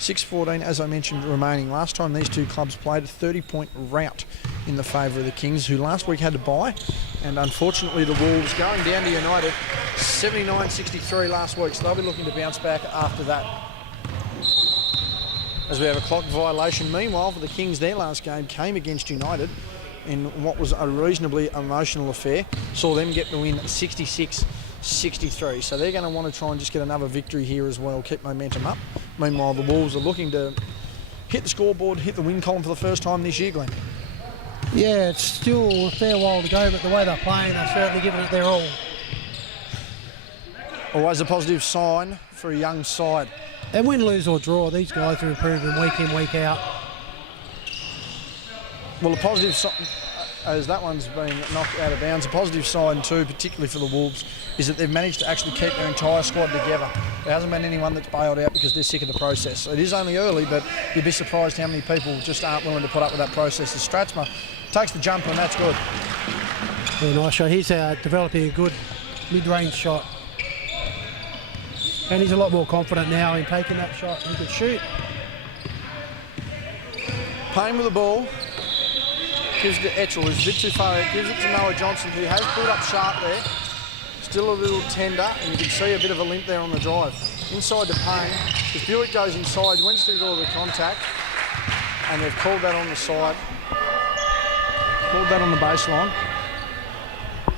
6:14, as I mentioned, remaining. Last time these two clubs played, a 30-point rout in the favour of the Kings, who last week had to bye. And unfortunately, the Wolves going down to United, 79-63 last week. So they'll be looking to bounce back after that. As we have a clock violation. Meanwhile, for the Kings, their last game came against United in what was a reasonably emotional affair. Saw them get the win 66-63. So they're going to want to try and just get another victory here as well, keep momentum up. Meanwhile, the Wolves are looking to hit the scoreboard, hit the win column for the first time this year, Glenn. Yeah, it's still a fair while to go, but the way they're playing, they're certainly giving it their all. Always a positive sign for a young side. And win, lose or draw, these guys are improving week in, week out. Well, a positive sign, as that one's been knocked out of bounds, a positive sign too, particularly for the Wolves, is that they've managed to actually keep their entire squad together. There hasn't been anyone that's bailed out because they're sick of the process. It is only early, but you'd be surprised how many people just aren't willing to put up with that process. As Stratsma takes the jumper, and that's good. Very nice shot. He's developing a good mid-range shot. And he's a lot more confident now in taking that shot. He can shoot. Payne with the ball. Gives it to Etchell, who's a bit too far out. Gives it to Noah Johnson, who has pulled up sharp there. Still a little tender, and you can see a bit of a limp there on the drive. Inside to Payne. As Buick goes inside, wins through all the contact, and they've called that on the side. Called that on the baseline.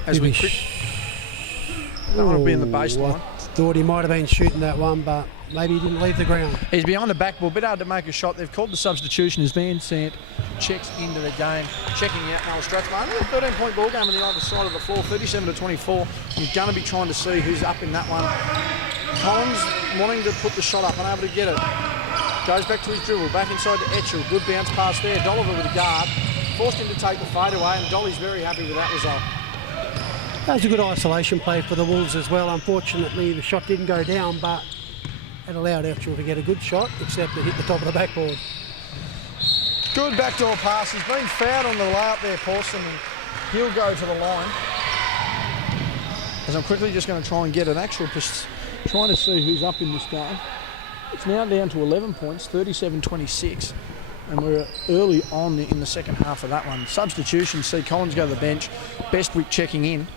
As we don't want to be in the baseline. Thought he might have been shooting that one, but maybe he didn't leave the ground. He's behind the backboard, bit hard to make a shot. They've called the substitution as Van Sant checks into the game. Checking out Noel Stratsma. Only a 13-point ball game on the other side of the floor, 37-24. You're going to be trying to see who's up in that one. Collins wanting to put the shot up, unable to get it. Goes back to his dribble, back inside to Etchell. Good bounce pass there. Dolliver with a guard. Forced him to take the fade away, and Dolly's very happy with that result. That was a good isolation play for the Wolves as well. Unfortunately, the shot didn't go down, but it allowed Etchell to get a good shot, except it hit the top of the backboard. Good backdoor pass. He's been fouled on the layup there, Pawson, and he'll go to the line. As I'm quickly just going to try and get an actual, trying to see who's up in this game. It's now down to 11 points, 37-26. And we're early on in the second half of that one. Substitution, see Collins go to the bench. Bestwick checking in.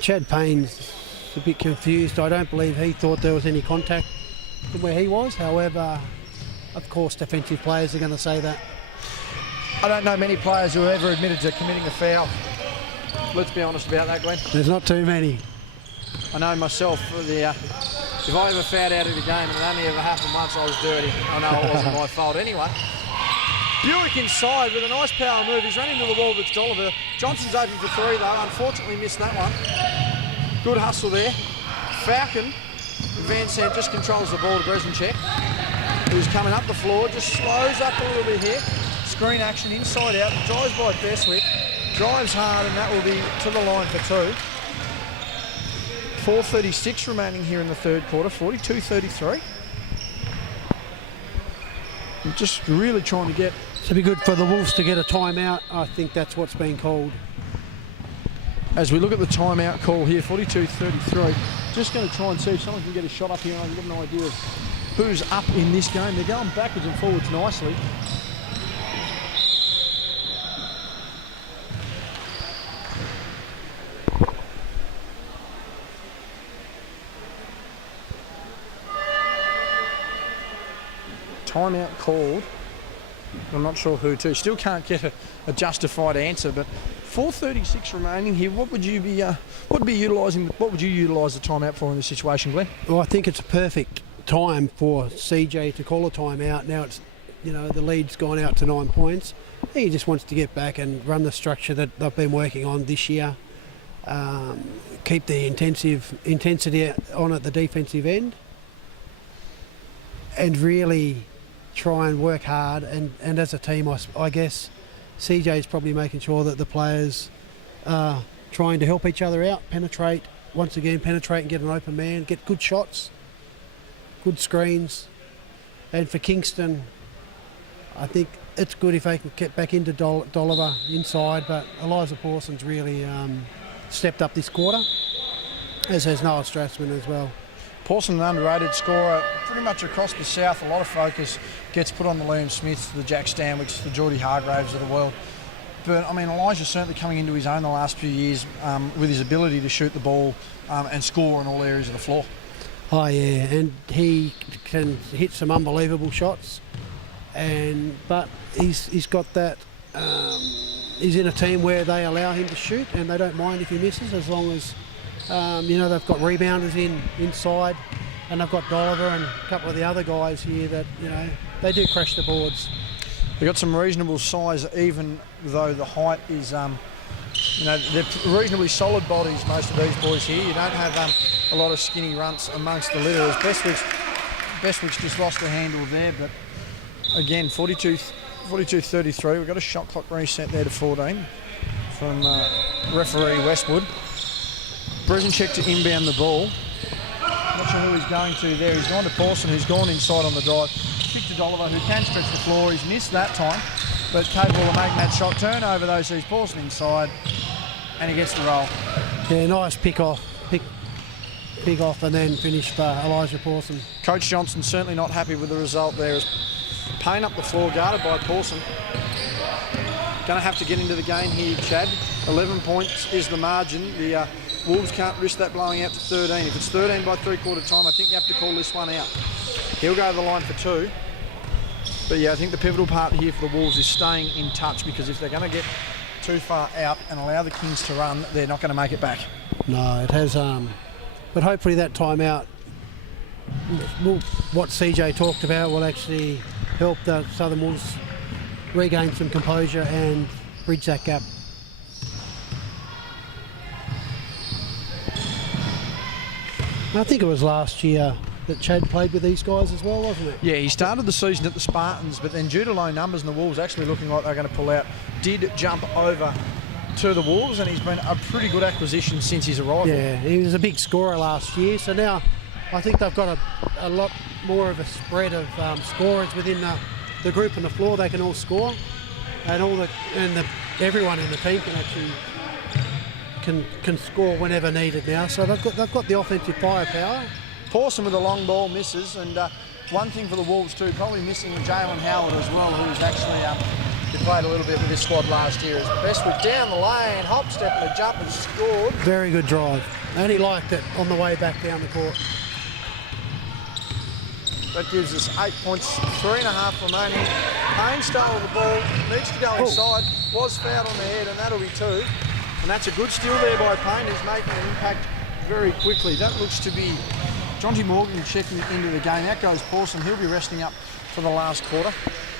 Chad Payne's a bit confused. I don't believe he thought there was any contact from where he was. However, of course, defensive players are going to say that. I don't know many players who have ever admitted to committing a foul Let's be honest about that, Glenn. There's not too many. I know myself, if I ever fouled out of the game and it only ever happened once, I was dirty. I know it wasn't my fault anyway. Buick inside with a nice power move. He's running to the wall with Dolliver. Johnson's open for three though. Unfortunately missed that one. Good hustle there. Falcon, Van Sant just controls the ball to Brezinchek, who's coming up the floor, just slows up a little bit here. Screen action inside out. Drives by Bestwick. Drives hard, and that will be to the line for two. 4:36 remaining here in the third quarter, 42-33. I'm just really trying to get... It'd be good for the Wolves to get a timeout. I think that's what's being called. As we look at the timeout call here, 42-33. Just going to try and see if someone can get a shot up here and I can get an idea of who's up in this game. They're going backwards and forwards nicely. Timeout called. I'm not sure who to. Still can't get a justified answer, but 4:36 remaining here. What would you be utilising? What would you utilise the timeout for in this situation, Glenn? Well, I think it's a perfect time for CJ to call a timeout. Now it's, the lead's gone out to 9 points. He just wants to get back and run the structure that they've been working on this year. Keep the intensity on at the defensive end, and really try and work hard. And as a team, I guess CJ's probably making sure that the players are trying to help each other out, penetrate and get an open man, get good shots, good screens. And for Kingston, I think it's good if they can get back into Dolliver inside, but Elijah Pawson's really stepped up this quarter, as has Noah Strassman as well. Pawson, an underrated scorer, pretty much across the south. A lot of focus gets put on the Liam Smiths, the Jack Stanwicks, the Geordie Hargraves of the world. But, Elijah's certainly coming into his own the last few years with his ability to shoot the ball and score in all areas of the floor. Oh, yeah, and he can hit some unbelievable shots. But he's got that... he's in a team where they allow him to shoot and they don't mind if he misses, as long as... they've got rebounders inside, and they've got Dolliver and a couple of the other guys here that, they do crash the boards. They've got some reasonable size, even though the height is, they're reasonably solid bodies, most of these boys here. You don't have a lot of skinny runts amongst the litter. As Bestwick's just lost the handle there, but again, 42-33. We've got a shot clock reset there to 14 from referee Westwood. Brezinchek to inbound the ball. Not sure who he's going to there. He's gone to Pawson, who's gone inside on the drive. Kick to Dolliver, who can stretch the floor. He's missed that time, but capable of making that shot. Turnover though, sees Pawson inside, and he gets the roll. Yeah, nice pick off and then finish for Elijah Pawson. Coach Johnson certainly not happy with the result there. As Payne up the floor, guarded by Pawson. Going to have to get into the game here, Chad. 11 points is the margin. The Wolves can't risk that blowing out to 13. If it's 13 by three-quarter time, I think you have to call this one out. He'll go to the line for two. But yeah, I think the pivotal part here for the Wolves is staying in touch, because if they're going to get too far out and allow the Kings to run, they're not going to make it back. No, it has. But hopefully that timeout, what CJ talked about, will actually help the Southern Wolves regain some composure and bridge that gap. I think it was last year that Chad played with these guys as well, wasn't it? Yeah, he started the season at the Spartans, but then due to low numbers and the Wolves actually looking like they're going to pull out, did jump over to the Wolves, and he's been a pretty good acquisition since his arrival. Yeah, he was a big scorer last year, so now I think they've got a lot more of a spread of scorers within the group and the floor. They can all score, and everyone in the team can actually can score whenever needed now. So they've got the offensive firepower. Pawson with a long ball misses, and one thing for the Wolves too, probably missing Jalen Howard as well, who's actually he played a little bit with this squad last year. As Bestwick down the lane, hop, step and a jump and scored. Very good drive, and he liked it on the way back down the court. That gives us 8 points, 3.5 remaining. Payne stole the ball, needs to go inside, was fouled on the head, and that'll be two. And that's a good steal there by Payne. He's making an impact very quickly. That looks to be Jonty Morgan checking into the game. Out goes Pawson. He'll be resting up for the last quarter.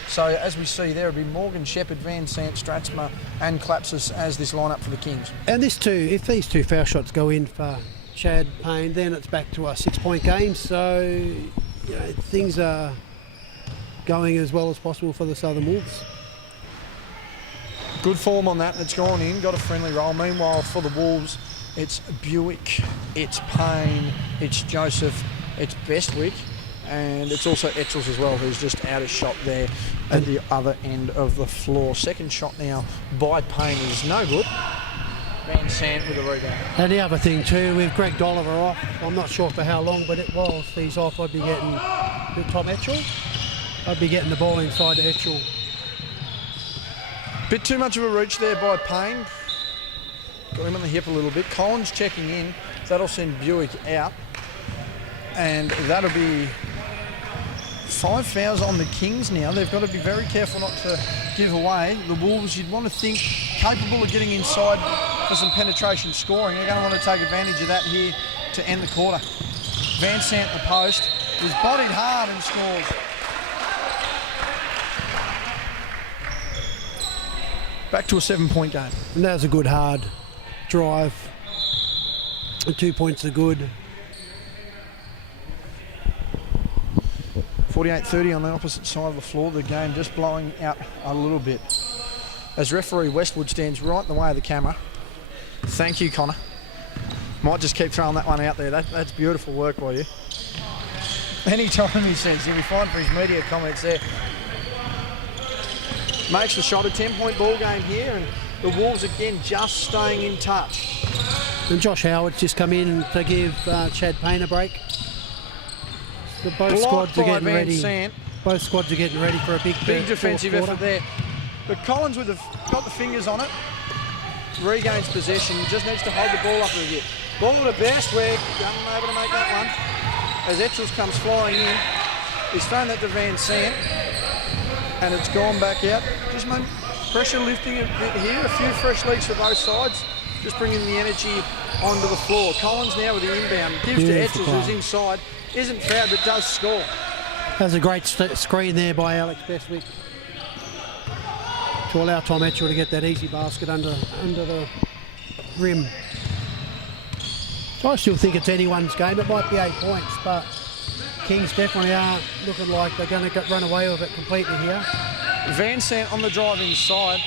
So as we see there, it'll be Morgan, Shepherd, Van Sant, Stratsma and Klapsis as this lineup for the Kings. And if these two foul shots go in for Chad Payne, then it's back to a 6-point game. So, you know, things are going as well as possible for the Southern Wolves. Good form on that, and it's gone in, got a friendly roll. Meanwhile, for the Wolves, it's Buick, it's Payne, it's Joseph, it's Bestwick, and it's also Etchells as well, who's just out of shot there at the other end of the floor. Second shot now by Payne is no good. Van Sant with a rebound. And the other thing too, with Greg Dolliver off, I'm not sure for how long, but whilst he's off, I'd be getting Tom Etchell. I'd be getting the ball inside to Etchell. Bit too much of a reach there by Payne. Got him on the hip a little bit. Collins checking in. That'll send Buick out. And that'll be 5 fouls on the Kings now. They've got to be very careful not to give away. The Wolves, you'd want to think, capable of getting inside for some penetration scoring. They're going to want to take advantage of that here to end the quarter. Van Sant the post. Was bodied hard and scores. Back to a 7-point game. And that was a good hard drive. The 2 points are good. 48-30 on the opposite side of the floor. The game just blowing out a little bit. As referee Westwood stands right in the way of the camera. Thank you, Connor. Might just keep throwing that one out there. That's beautiful work by you. Anytime he says he'll be fine for his media comments there. Makes the shot, a 10-point ball game here, and the Wolves again just staying in touch. And Josh Howard's just come in to give Chad Payne a break. Both squads are getting ready. Both squads are getting ready for a big defensive effort there. But Collins got the fingers on it. Regains possession. Just needs to hold the ball up a bit. Ball to Bestwick. Unable to make that one. As Etchells comes flying in, he's thrown that to Van Sant, and it's gone back out. Just pressure lifting a bit here. A few fresh legs for both sides. Just bringing the energy onto the floor. Collins now with the inbound. Gives to Etchells, who's inside. Isn't fouled, but does score. That's a great screen there by Alex Bestwick to allow Tom Etchell to get that easy basket under the rim. So I still think it's anyone's game. It might be 8 points, but Kings definitely aren't looking like they're going to run away with it completely here. Van Sant on the drive inside.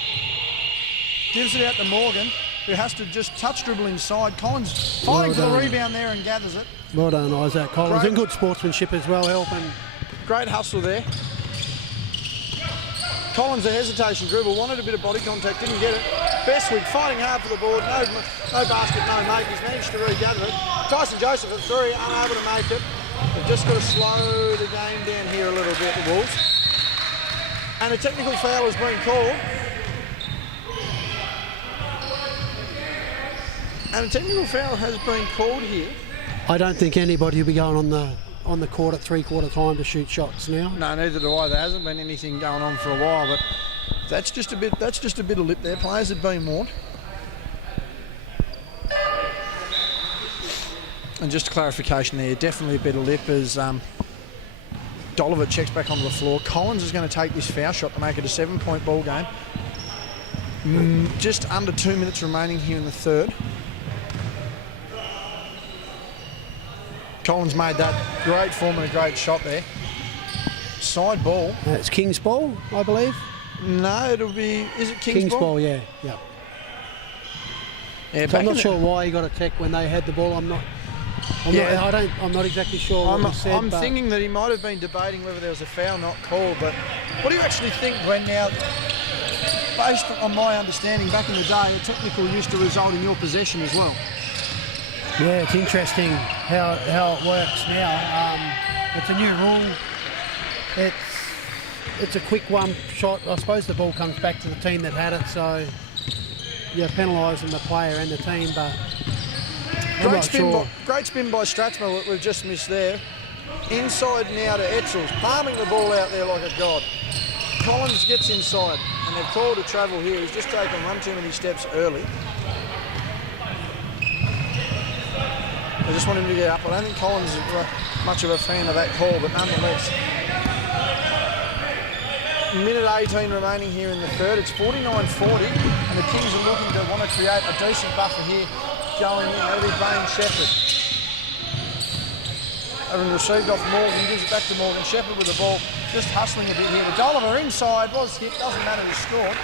Gives it out to Morgan, who has to just touch dribble inside. Collins fighting for the rebound there and gathers it. Well done, Isaac Collins. And good sportsmanship as well, helping. Great hustle there. Collins, a hesitation dribble, wanted a bit of body contact, didn't get it. Bestwick fighting hard for the board, no basket, no make. He's managed to regather it. Tyson Joseph at 3, unable to make it. They've just got to slow the game down here a little bit, the Wolves. And a technical foul has been called. And a technical foul has been called here. I don't think anybody will be going on the court at 3/4 time to shoot shots now. No, neither do I. There hasn't been anything going on for a while, but that's just a bit of lip there. Players have been warned. And just a clarification there, definitely a bit of lip as Dolliver checks back onto the floor. Collins is going to take this foul shot to make it a 7-point ball game. Just under 2 minutes remaining here in the third. Collins made that great form and a great shot there. Side ball. It's King's ball, I believe. No, it'll be. Is it King's ball? Yeah. So I'm not sure why he got a tech when they had the ball. I'm not exactly sure what he said. I'm thinking that he might have been debating whether there was a foul not called. But what do you actually think, Glenn? Now, based on my understanding, back in the day, a technical used to result in your possession as well. Yeah, it's interesting how it works now. It's a new rule. It's a quick one shot. I suppose the ball comes back to the team that had it, so you're penalising the player and the team, but great spin by Stratsma, what we've just missed there. Inside now to Etchells, palming the ball out there like a god. Collins gets inside, and they've called a travel here. He's just taken one too many steps early. I just want him to get up. I don't think Collins is much of a fan of that call, but nonetheless. Minute 18 remaining here in the third. It's 49-40, and the Kings are looking to want to create a decent buffer here going in. That'll be Bain Shepherd. Having received off Morgan, gives it back to Morgan. Shepherd with the ball, just hustling a bit here. The Dolliver inside was hit, doesn't matter, he scored.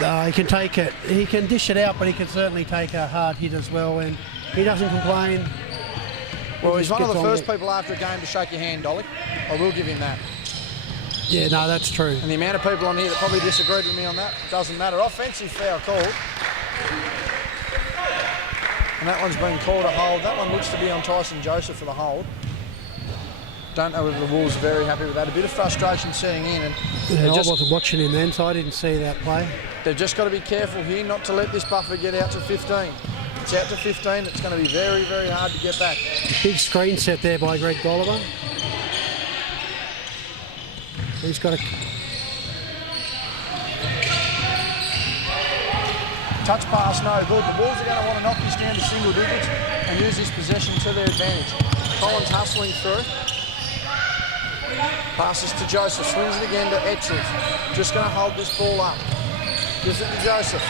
No, he can take it. He can dish it out, but he can certainly take a hard hit as well, and he doesn't complain. Well, he's one of the first people after a game to shake your hand, Dolly. I will give him that. Yeah, no, that's true. And the amount of people on here that probably disagreed with me on that, doesn't matter. Offensive foul called. And that one's been called a hold. That one looks to be on Tyson Joseph for the hold. Don't know whether the Wolves are very happy with that. A bit of frustration setting in. And I wasn't watching him then, so I didn't see that play. They've just got to be careful here not to let this buffer get out to 15. It's out to 15. It's going to be very, very hard to get back. Big screen set there by Greg Dolliver. He's got a touch pass, no good. The Wolves are going to want to knock this down to single digits and use this possession to their advantage. Collins hustling through. Passes to Joseph, swings it again to Etchels. Just going to hold this ball up. Gives it to Joseph.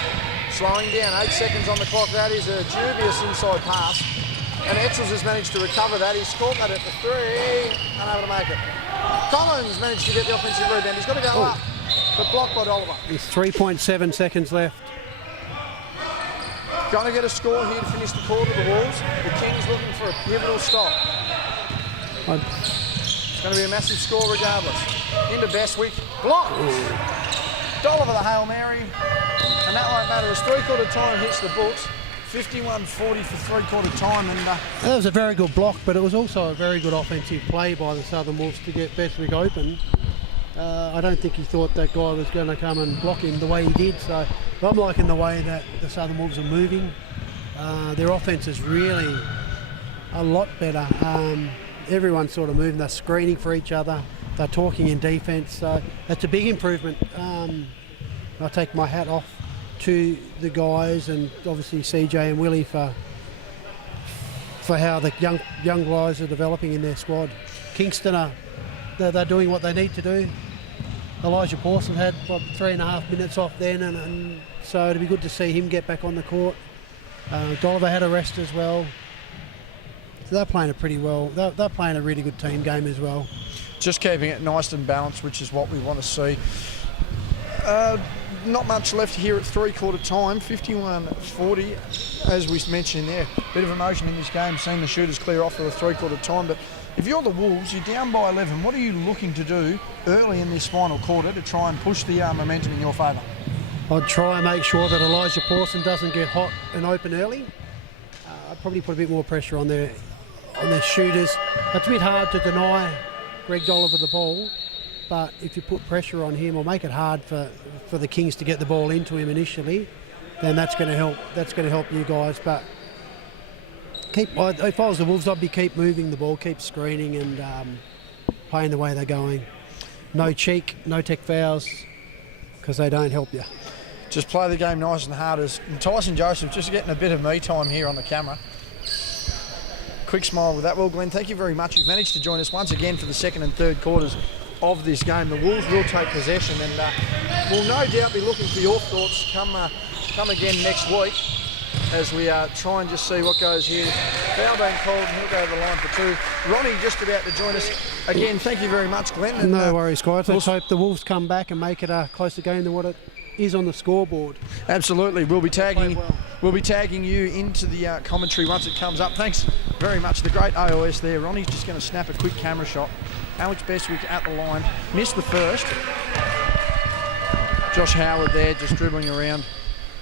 Slowing down, 8 seconds on the clock. That is a dubious inside pass. And Etchels has managed to recover that. He's scored that at the 3. Unable to make it. Collins managed to get the offensive rebound. He's got to go up, but blocked by Dolliver. There's 3.7 seconds left. Going to get a score here to finish the quarter, the Wolves. The Kings looking for a pivotal stop. It's going to be a massive score regardless. Into Bestwick. Blocked. Dolliver the Hail Mary. And that won't matter as three-quarter time hits the books. 51-40 for three-quarter time. And that was a very good block, but it was also a very good offensive play by the Southern Wolves to get Bestwick open. I don't think he thought that guy was going to come and block him the way he did. So I'm liking the way that the Southern Wolves are moving. Their offense is really a lot better. Everyone's sort of moving. They're screening for each other. They're talking in defence. So that's a big improvement. I take my hat off to the guys and obviously CJ and Willie for how the young guys are developing in their squad. Kingston they're doing what they need to do. Elijah Pawson had 3.5 minutes off then, and so it'd be good to see him get back on the court. Dolliver had a rest as well. So they're playing it pretty well. They're playing a really good team game as well. Just keeping it nice and balanced, which is what we want to see. Not much left here at three-quarter time, 51-40, as we mentioned there. Bit of emotion in this game, seeing the shooters clear off for the three-quarter time, but if you're the Wolves, you're down by 11. What are you looking to do early in this final quarter to try and push the momentum in your favour? I'd try and make sure that Elijah Pawson doesn't get hot and open early. I'd probably put a bit more pressure on their shooters. It's a bit hard to deny Greg Dolliver the ball, but if you put pressure on him or make it hard for the Kings to get the ball into him initially, then that's going to help. That's going to help you guys. But if I was the Wolves, I'd keep moving the ball, keep screening and playing the way they're going. No cheek, no tech fouls, because they don't help you. Just play the game nice and hard. And Tyson Joseph just getting a bit of me time here on the camera. Quick smile with that. Well, Glenn, thank you very much. You've managed to join us once again for the second and third quarters of this game. The Wolves will take possession and we'll no doubt be looking for your thoughts come again next week as we try and just see what goes here. Foul being called and he'll go to the line for two. Ronnie just about to join us again. Thank you very much, Glenn. And, no worries, guys. Let's hope the Wolves come back and make it a closer game than what it is on the scoreboard. Absolutely. We'll be tagging you into the commentary once it comes up. Thanks very much. The great AOS there. Ronnie's just going to snap a quick camera shot. Alex Bestwick at the line. Missed the first. Josh Howard there just dribbling around,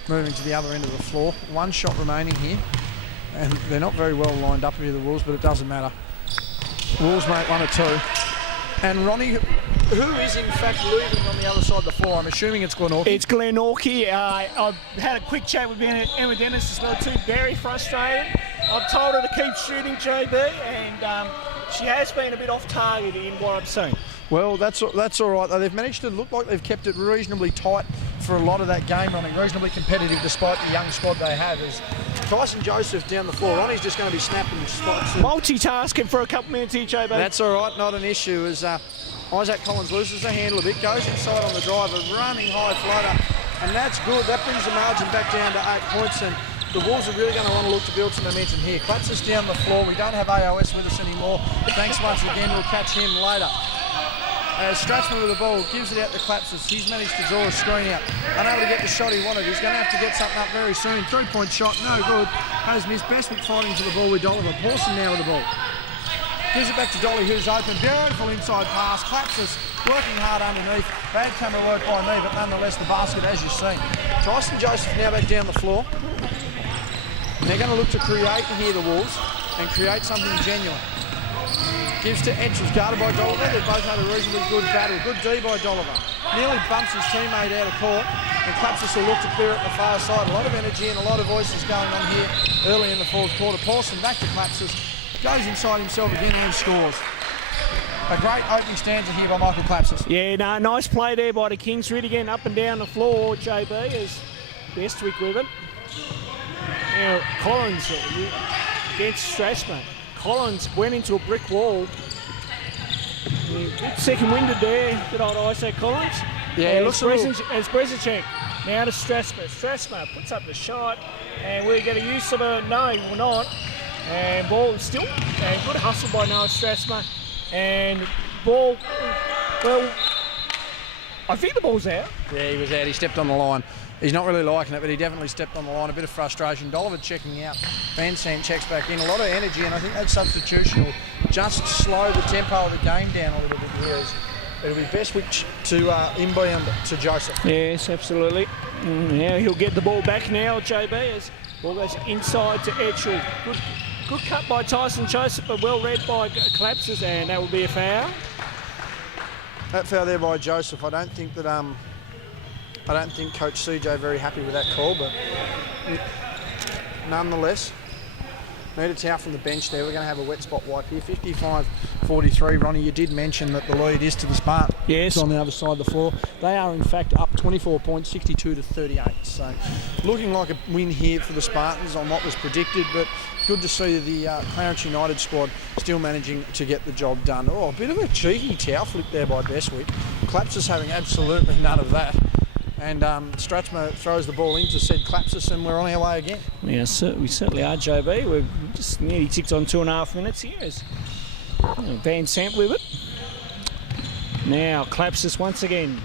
moving to the other end of the floor. One shot remaining here. And they're not very well lined up here, the Wolves, but it doesn't matter. Wolves make one or two. And Ronnie, who is in fact leading on the other side of the floor? I'm assuming it's Glenorchy. It's Glenorchy. I've had a quick chat with Emma Dennis as well too. Very frustrated. I've told her to keep shooting, JB, and she has been a bit off target in what I've seen. Well, that's all right. They've managed to look like they've kept it reasonably tight for a lot of that game, Ronnie. Reasonably competitive despite the young squad they have. As Tyson Joseph down the floor. Ronnie's just going to be snapping spots. Multitasking for a couple minutes here, JB. That's all right, not an issue. As Isaac Collins loses the handle a bit, goes inside on the drive, a running high floater, and that's good. That brings the margin back down to 8 points, and the Wolves are really going to want to look to build some momentum here. Claps us down the floor. We don't have AOS with us anymore. Thanks once again. We'll catch him later. Strathman with the ball, gives it out to Clapsis. He's managed to draw a screen out. Unable to get the shot he wanted. He's going to have to get something up very soon. 3-point shot, no good. Has missed. Bestwick fighting for the ball with Dolliver. Pawson now with the ball. Gives it back to Dolly, who's open. Beautiful inside pass. Clapsis working hard underneath. Bad camera work by me, but nonetheless the basket, as you've seen. Tyson Joseph now back down the floor. And they're going to look to create here, the Wolves, and create something genuine. Gives to Etchels, guarded by Dolliver. They've both had a reasonably good battle. Good D by Dolliver. Nearly bumps his teammate out of court, and Clapsis will look to clear it the far side. A lot of energy and a lot of voices going on here early in the fourth quarter. Pawson back to Clapsis, goes inside himself again and scores. A great opening stanza here by Michael Clapsis. Yeah, no, nice play there by the Kings. Really getting up and down the floor. JB is Bestwick with it. Now, Collins against Strathman. Collins went into a brick wall. Second winded there, good old Isaac Collins. Yeah, it looks as Brezicek now to Strathman. Strathman puts up the shot, and we're going to use some of it. No, we're not. And ball still, and good hustle by Noah Strathman. And ball, well, I think the ball's out. Yeah, he was out. He stepped on the line. He's not really liking it, but he definitely stepped on the line. A bit of frustration. Dolliver checking out. Van Sant checks back in. A lot of energy, and I think that substitution will just slow the tempo of the game down a little bit here. It'll be Bestwick to inbound to Joseph. Yes, absolutely. Now he'll get the ball back now, JB, as ball goes inside to Etchell. Good cut by Tyson Joseph, but well read by Clapsis, and that will be a foul. That foul there by Joseph. I don't think Coach CJ very happy with that call, but nonetheless, need a towel from the bench there. We're going to have a wet spot wipe here. 55-43. Ronnie, you did mention that the lead is to the Spartans. Yes. On the other side of the floor. They are in fact up 24 points, 62-38. So looking like a win here for the Spartans on what was predicted, but good to see the Clarence United squad still managing to get the job done. Oh, a bit of a cheeky towel flick there by Bestwick. Clapsis having absolutely none of that. And Strathman throws the ball into said Clapsis, and we're on our way again. Yeah, we certainly are, JB. We've just nearly ticked on 2.5 minutes here. As Van Sant with it. Now Clapsis once again.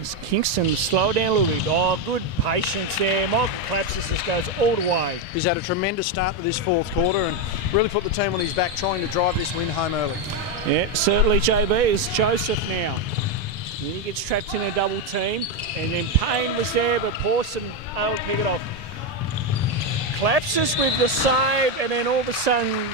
As Kingston slow down a little bit. Oh, good patience there. Michael Clapsis just goes all the way. He's had a tremendous start to this fourth quarter and really put the team on his back, trying to drive this win home early. Yeah, certainly, JB. It's Joseph now. He gets trapped in a double team, and then Payne was there, but Pawson able to pick it off. Clapsis with the save, and then all of a sudden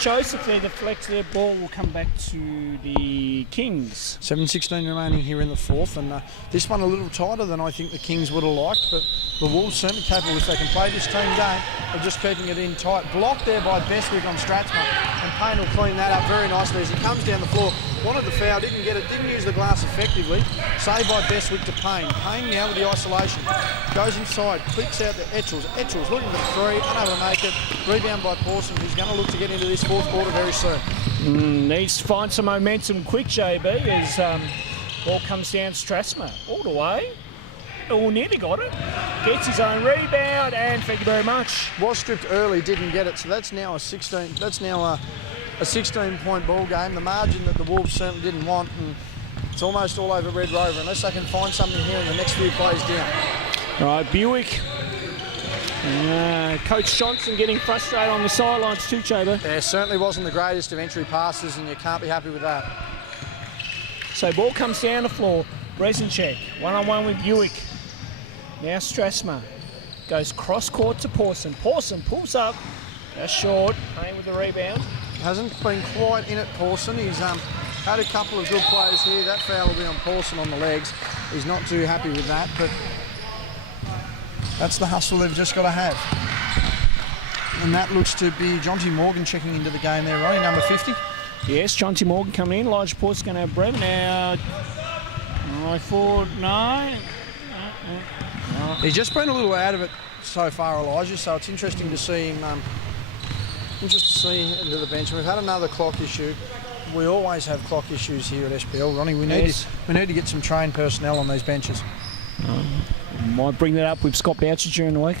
Joseph there deflects their ball. Will come back to the Kings. 7:16 remaining here in the fourth, and this one a little tighter than I think the Kings would have liked, but the Wolves certainly capable if they can play this team game of just keeping it in tight. Blocked there by Bestwick on Strathman, and Payne will clean that up very nicely as he comes down the floor. Wanted the foul, didn't get it, didn't use the glass effectively. Saved by Bestwick to Payne. Payne now with the isolation. Goes inside, clicks out to Etchels. Etchels looking for three, unable to make it. Rebound by Pawson, who's going to look to get into this fourth quarter very soon. Needs to find some momentum quick, JB, as ball comes down Strathman all the way. Oh, nearly got it. Gets his own rebound, and thank you very much. Was stripped early, didn't get it, so that's now a 16-point ball game. The margin that the Wolves certainly didn't want, and it's almost all over Red Rover unless they can find something here in the next few plays down. All right, Buick. Coach Johnson getting frustrated on the sidelines too, Chaber. Yeah, certainly wasn't the greatest of entry passes, and you can't be happy with that. So ball comes down the floor. Brezicek, one-on-one with Buick. Now Strathman goes cross-court to Pawson. Pawson pulls up. That's short. Payne with the rebound. Hasn't been quite in it, Pawson. He's had a couple of good plays here. That foul will be on Pawson on the legs. He's not too happy with that, but that's the hustle they've just got to have. And that looks to be Jonty Morgan checking into the game there, Ronnie, number 50. Yes, Jonty Morgan coming in. Elijah Port's going to have Brevin now. Right forward, no. He's just been a little out of it so far, Elijah. So it's interesting to see him. Interesting to see him into the bench. We've had another clock issue. We always have clock issues here at SPL, Ronnie. We need to get some trained personnel on these benches. Might bring that up with Scott Boucher during the week.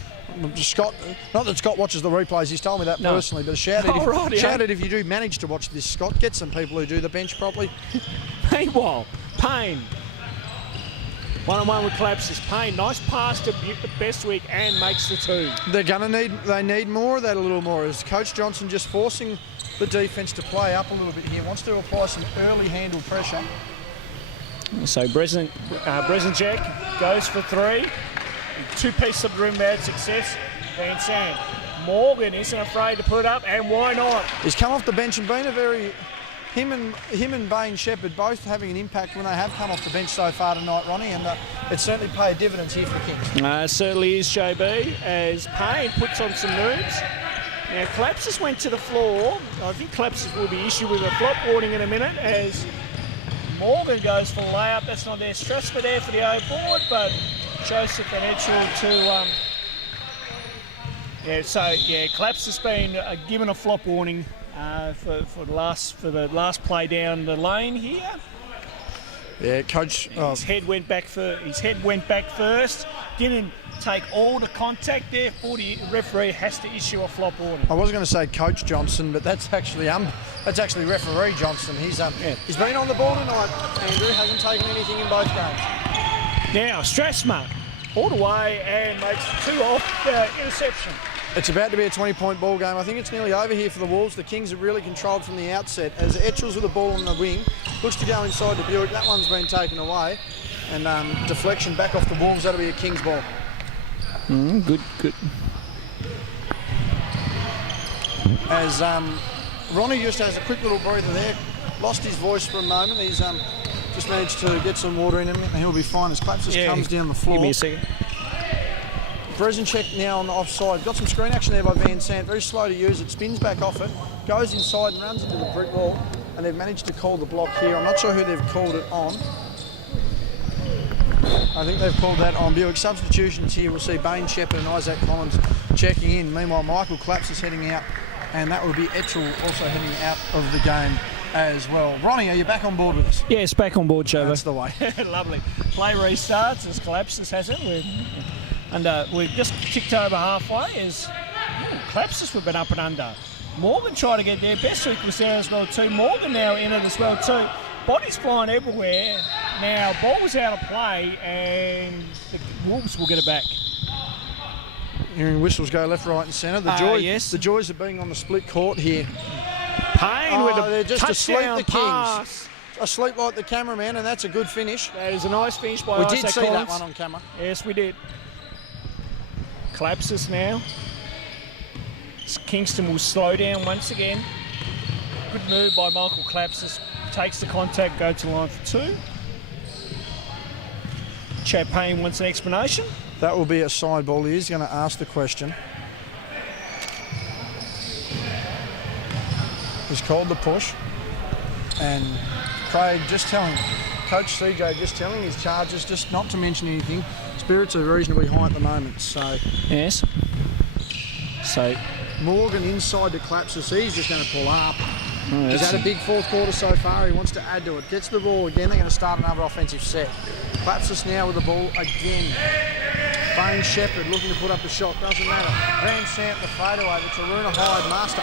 Scott, not that Scott watches the replays, he's told me that personally, but shout out if you do manage to watch this, Scott. Get some people who do the bench properly. Meanwhile, Payne. 1-on-1 with Collapses. Payne, nice pass to Bestwick and makes the 2. They need more of that, a little more. Is Coach Johnson just forcing the defence to play up a little bit here? Wants to apply some early handle pressure. So Brezinchek goes for 3. 2 pieces of rim bad success. Van Sant. Morgan isn't afraid to put it up, and why not? He's come off the bench and been a very... Him and Bain Shepherd both having an impact when they have come off the bench so far tonight, Ronnie, and it certainly paid dividends here for the Kings. Certainly is, JB, as Payne puts on some moves. Now, Collapses went to the floor. I think Collapses will be issued with a flop warning in a minute as Morgan goes for the layup. That's not there. Strasper there for the overboard, but Joseph and Etchell to... Collapse has been given a flop warning for the last play down the lane here. Yeah, Coach. His head went back first. Didn't take all the contact there. The referee has to issue a flop warning. I was going to say Coach Johnson, but that's actually referee Johnson. He's been on the ball tonight. Andrew hasn't taken anything in both games. Now Strasma all the way and makes 2 off the interception. It's about to be a 20-point ball game. I think it's nearly over here for the Wolves. The Kings are really controlled from the outset. As Etchell's with the ball on the wing, looks to go inside to Buick. That one's been taken away. And deflection back off the Wolves. That'll be a Kings ball. Good. As Ronnie just has a quick little breather there. Lost his voice for a moment. He's just managed to get some water in him and he'll be fine as Clapsis comes down the floor. Give me a second. Brezinchek now on the offside. Got some screen action there by Van Sant. Very slow to use it. Spins back off it. Goes inside and runs into the brick wall. And they've managed to call the block here. I'm not sure who they've called it on. I think they've called that on Buick. Substitutions here. We'll see Bain Shepherd and Isaac Collins checking in. Meanwhile, Michael Claps is heading out. And that will be Etchell also heading out of the game as well. Ronnie, are you back on board with us? Yes, back on board, Chobo. That's the way. Lovely. Play restarts as Collapses has it. We've just ticked over halfway as Collapses we've been up and under. Morgan tried to get there. Bestwick was there as well too. Morgan now in it as well too. Bodies flying everywhere. Now ball was out of play and the Wolves will get it back. Hearing whistles go left, right and centre. The joys of being on the split court here. Payne with a just touchdown asleep, the pass. Kings. Asleep like the cameraman, and that's a good finish. That is a nice finish by We Isaac did see Collins. that one on camera. Yes, we did. Collapses now. Kingston will slow down once again. Good move by Michael Collapses. Takes the contact, go to the line for 2. Chad Payne wants an explanation. That will be a side ball. He is going to ask the question. He's called the push. And Craig just telling, Coach CJ just telling his Chargers just not to mention anything. Spirits are reasonably high at the moment, so... Yes. So... Morgan inside to Collapses. He's just going to pull up. He's had a big fourth quarter so far. He wants to add to it. Gets the ball again. They're going to start another offensive set. Collapses now with the ball again. Bain Shepherd looking to put up a shot. Doesn't matter. Van Sant the fadeaway. The Taruna Hyde master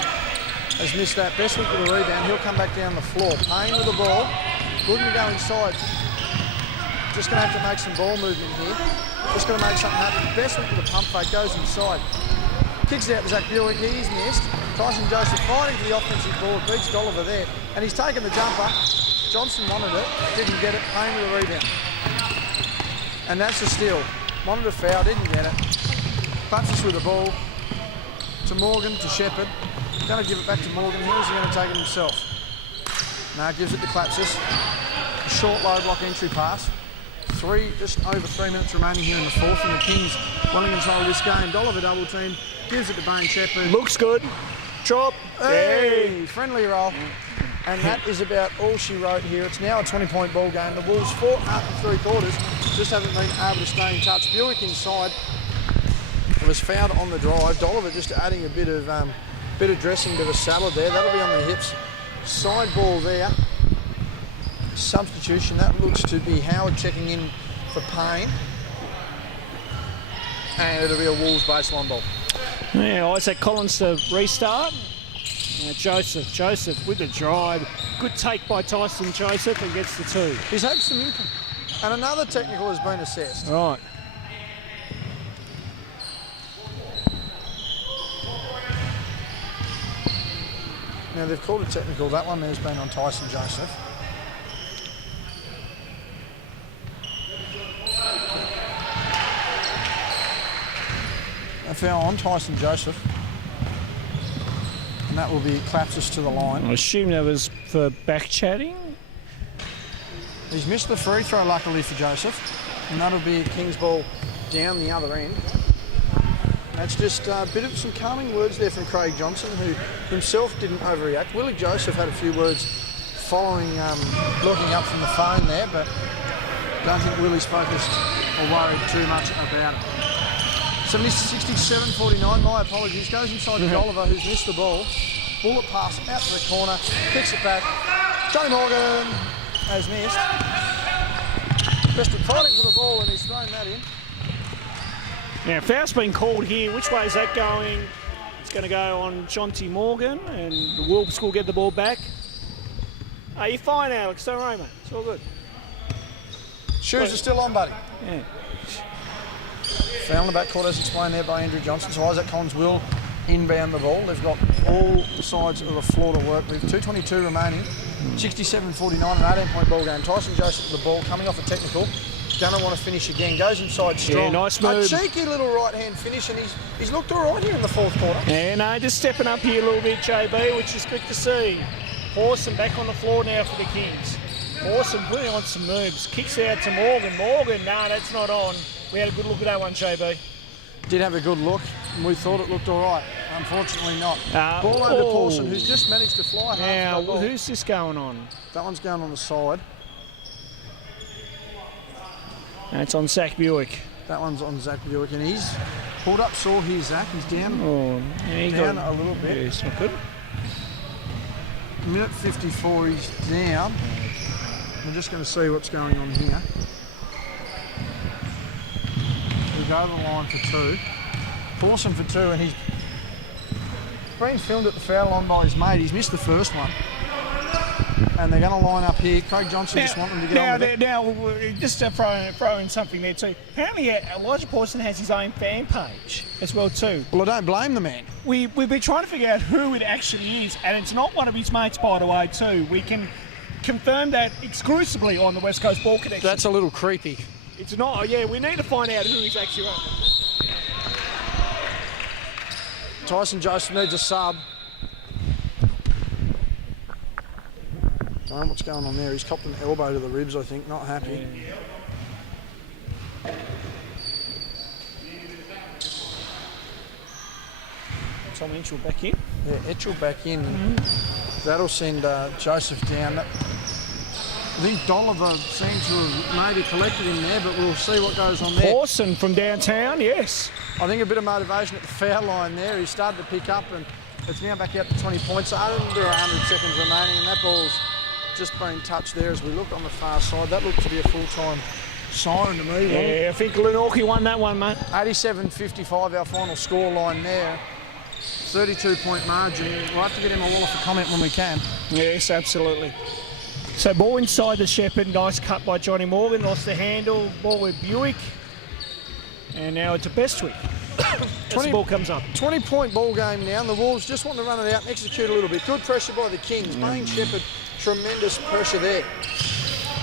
has missed that. Bestwick with the rebound. He'll come back down the floor. Payne with the ball. Looking to go inside. Just going to have to make some ball movement here. Just going to make something happen. Bestwick with a pump fake. Goes inside. Kicks it out to Zach Buick. He's missed. Tyson Joseph fighting for the offensive board. Beats Dolliver there. And he's taken the jumper. Johnson wanted it. Didn't get it. Payne with the rebound. And that's a steal. Wanted a foul. Didn't get it. Clutches with the ball. To Morgan. To Shepherd. Going to give it back to Morgan. Here's he going to take it himself. Now gives it to Clapsis. A short low block entry pass. Just over 3 minutes remaining here in the fourth, and the Kings wanting control of this game. Dolliver double team, gives it to Bain Shepherd. Looks good. Drop. Hey, friendly roll. And that is about all she wrote here. It's now a 20-point ball game. The Wolves fought hard for 3 quarters, just haven't been able to stay in touch. Buick inside. Dolliver's fouled on the drive. Dolliver just adding a bit of dressing to the salad there. That'll be on the hips. Side ball there. Substitution. That looks to be Howard checking in for Payne. And it'll be a Wolves baseline ball. Yeah, Isaac Collins to restart. Joseph with the drive. Good take by Tyson Joseph and gets the 2. He's had some impact. And another technical has been assessed. Right. Now they've called a technical. That one there's been on Tyson Joseph. A foul on Tyson Joseph. And that will be collapses to the line. I assume that was for back chatting. He's missed the free throw, luckily for Joseph. And that'll be King's ball down the other end. That's just a bit of some calming words there from Craig Johnson, who himself didn't overreact. Willie Joseph had a few words following, looking up from the phone there, but don't think Willie's focused or worried too much about it. 67-49, my apologies. Goes inside to Oliver, who's missed the ball. Bullet pass out to the corner, picks it back. Johnny Morgan has missed. Preston fighting for the ball and he's thrown that in. Now, foul's been called here. Which way is that going? It's going to go on Jonty Morgan, and the Wolves will get the ball back. Oh, you're fine, Alex. Don't worry, mate. It's all good. Shoes are still on, buddy. Yeah. Foul in the backcourt, as explained there by Andrew Johnson. So Isaac Collins will inbound the ball. They've got all sides of the floor to work with. 2:22 remaining. 67-49, an 18-point ball game. Tyson Joseph with the ball coming off a technical. Gonna want to finish again. Goes inside strong. Yeah, nice move. A cheeky little right-hand finish, and he's looked all right here in the fourth quarter. Yeah, no, just stepping up here a little bit, JB, which is good to see. Hawson back on the floor now for the Kings. Hawson putting on some moves. Kicks out to Morgan. Morgan, no, that's not on. We had a good look at that one, JB. Did have a good look, and we thought it looked all right. Unfortunately not. Ball over to Pawson, who's just managed to fly hard. Now, who's this going on? That one's going on the side. That's on Zach Buick. That one's on Zach Buick, and he's pulled up sore here, Zach. He's down, down a little bit. Yeah, it's not good. Minute 54, he's down. We're just going to see what's going on here. We go to the line for 2. Pawson for 2, and he's been filmed at the foul line by his mate. He's missed the first one. And they're going to line up here. Craig Johnson just wants them to get on with it. Now, just to throw in something there too. Apparently, Elijah Pawson has his own fan page as well too. Well, I don't blame the man. We've been trying to figure out who it actually is, and it's not one of his mates, by the way, too. We can confirm that exclusively on the West Coast Ball Connection. That's a little creepy. It's not. Yeah, we need to find out who he's actually on. Tyson Joseph needs a sub. Don't know what's going on there. He's copped an elbow to the ribs, I think. Not happy. Tom Etchell back in. Yeah, Etchell back in. That'll send Joseph down. I think Dolliver seems to have maybe collected him there, but we'll see what goes on there. Awesome from downtown, yes. I think a bit of motivation at the foul line there. He started to pick up, and it's now back out to 20 points. Under 100 seconds remaining, and that ball's just been touched there as we look on the far side. That looked to be a full-time siren to me. Yeah, I think Glenorchy won that one, mate. 87-55, our final score line there. 32-point margin. We'll have to get him a wall for comment when we can. Yes, absolutely. So ball inside the Shepherd. Nice cut by Johnny Morgan. Lost the handle. Ball with Buick. And now it's a Bestwick. As the ball comes up. 20-point ball game now, and the Wolves just want to run it out and execute a little bit. Good pressure by the Kings. Main Shepherd, tremendous pressure there.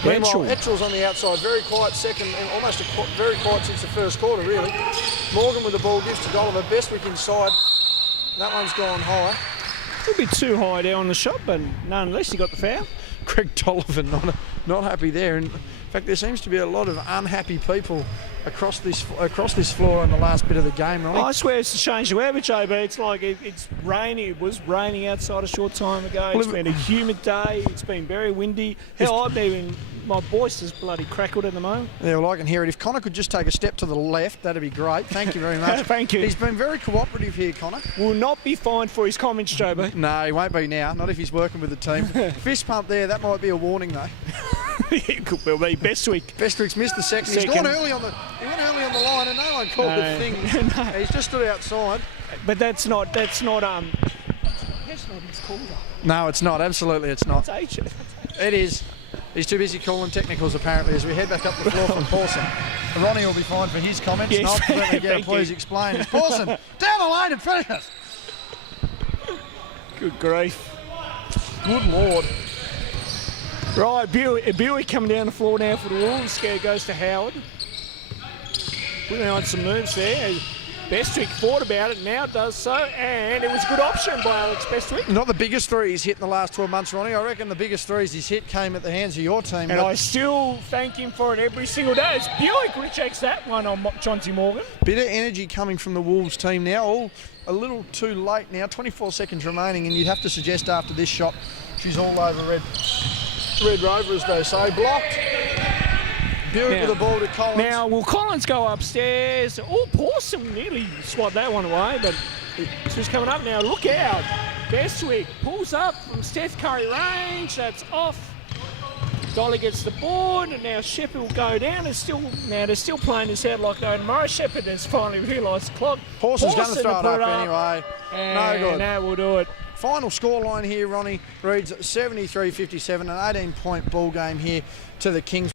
Meanwhile, Etchell's on the outside, very quiet second, and almost very quiet since the first quarter, really. Morgan with the ball gives to Dolliver. Bestwick inside. That one's gone high. A little bit too high there on the shot, but nonetheless, he got the foul. Greg Dolliver not happy there. And in fact, there seems to be a lot of unhappy people across this floor in the last bit of the game, Ronnie. I swear it's changed the weather, JB. It's like it's raining. It was raining outside a short time ago. It's been a humid day. It's been very windy. Hell, I've even my voice is bloody crackled at the moment. Yeah, well, I can hear it. If Connor could just take a step to the left, that'd be great. Thank you very much. Thank you. He's been very cooperative here, Connor. Will not be fined for his comments, Jobo. No, he won't be now. Not if he's working with the team. Fist pump there. That might be a warning, though. It could well be. Bestwick. Bestwick's missed the second. He's gone early on the. He went early on the line, and no one called the thing. No. He's just stood outside. But that's not That's not his call. No, it's not. Absolutely, it's not. That's H. It is. He's too busy calling technicals, apparently, as we head back up the floor from Pawson. Ronnie will be fined for his comments. Yes. No, Thank please you. explain. It's Pawson down the lane and finish. Good grief. Good Lord. Right, Buick coming down the floor now for the Wolves. Scare goes to Howard. Putting on some moves there. Bestwick thought about it, now does so, and it was a good option by Alex Bestwick. Not the biggest three he's hit in the last 12 months, Ronnie. I reckon the biggest threes he's hit came at the hands of your team. And I still thank him for it every single day. It's Buick rejects that one on Chauncey Morgan. Bit of energy coming from the Wolves team now. All a little too late now. 24 seconds remaining, and you'd have to suggest after this shot she's all over Red Rover, as they say. Blocked. Buick with the ball to Collins. Now, will Collins go upstairs? Oh, Pawson nearly swatted that one away, but it's just coming up now. Look out. Bestwick pulls up from Steph Curry range. That's off. Dolly gets the board, and now Shepherd will go down. They're still playing this out like no tomorrow. Shepherd has finally realised the clock. Pawson's going to throw it up anyway. And no good. That will do it. Final scoreline here, Ronnie, reads 73-57, an 18-point ball game here to the Kings.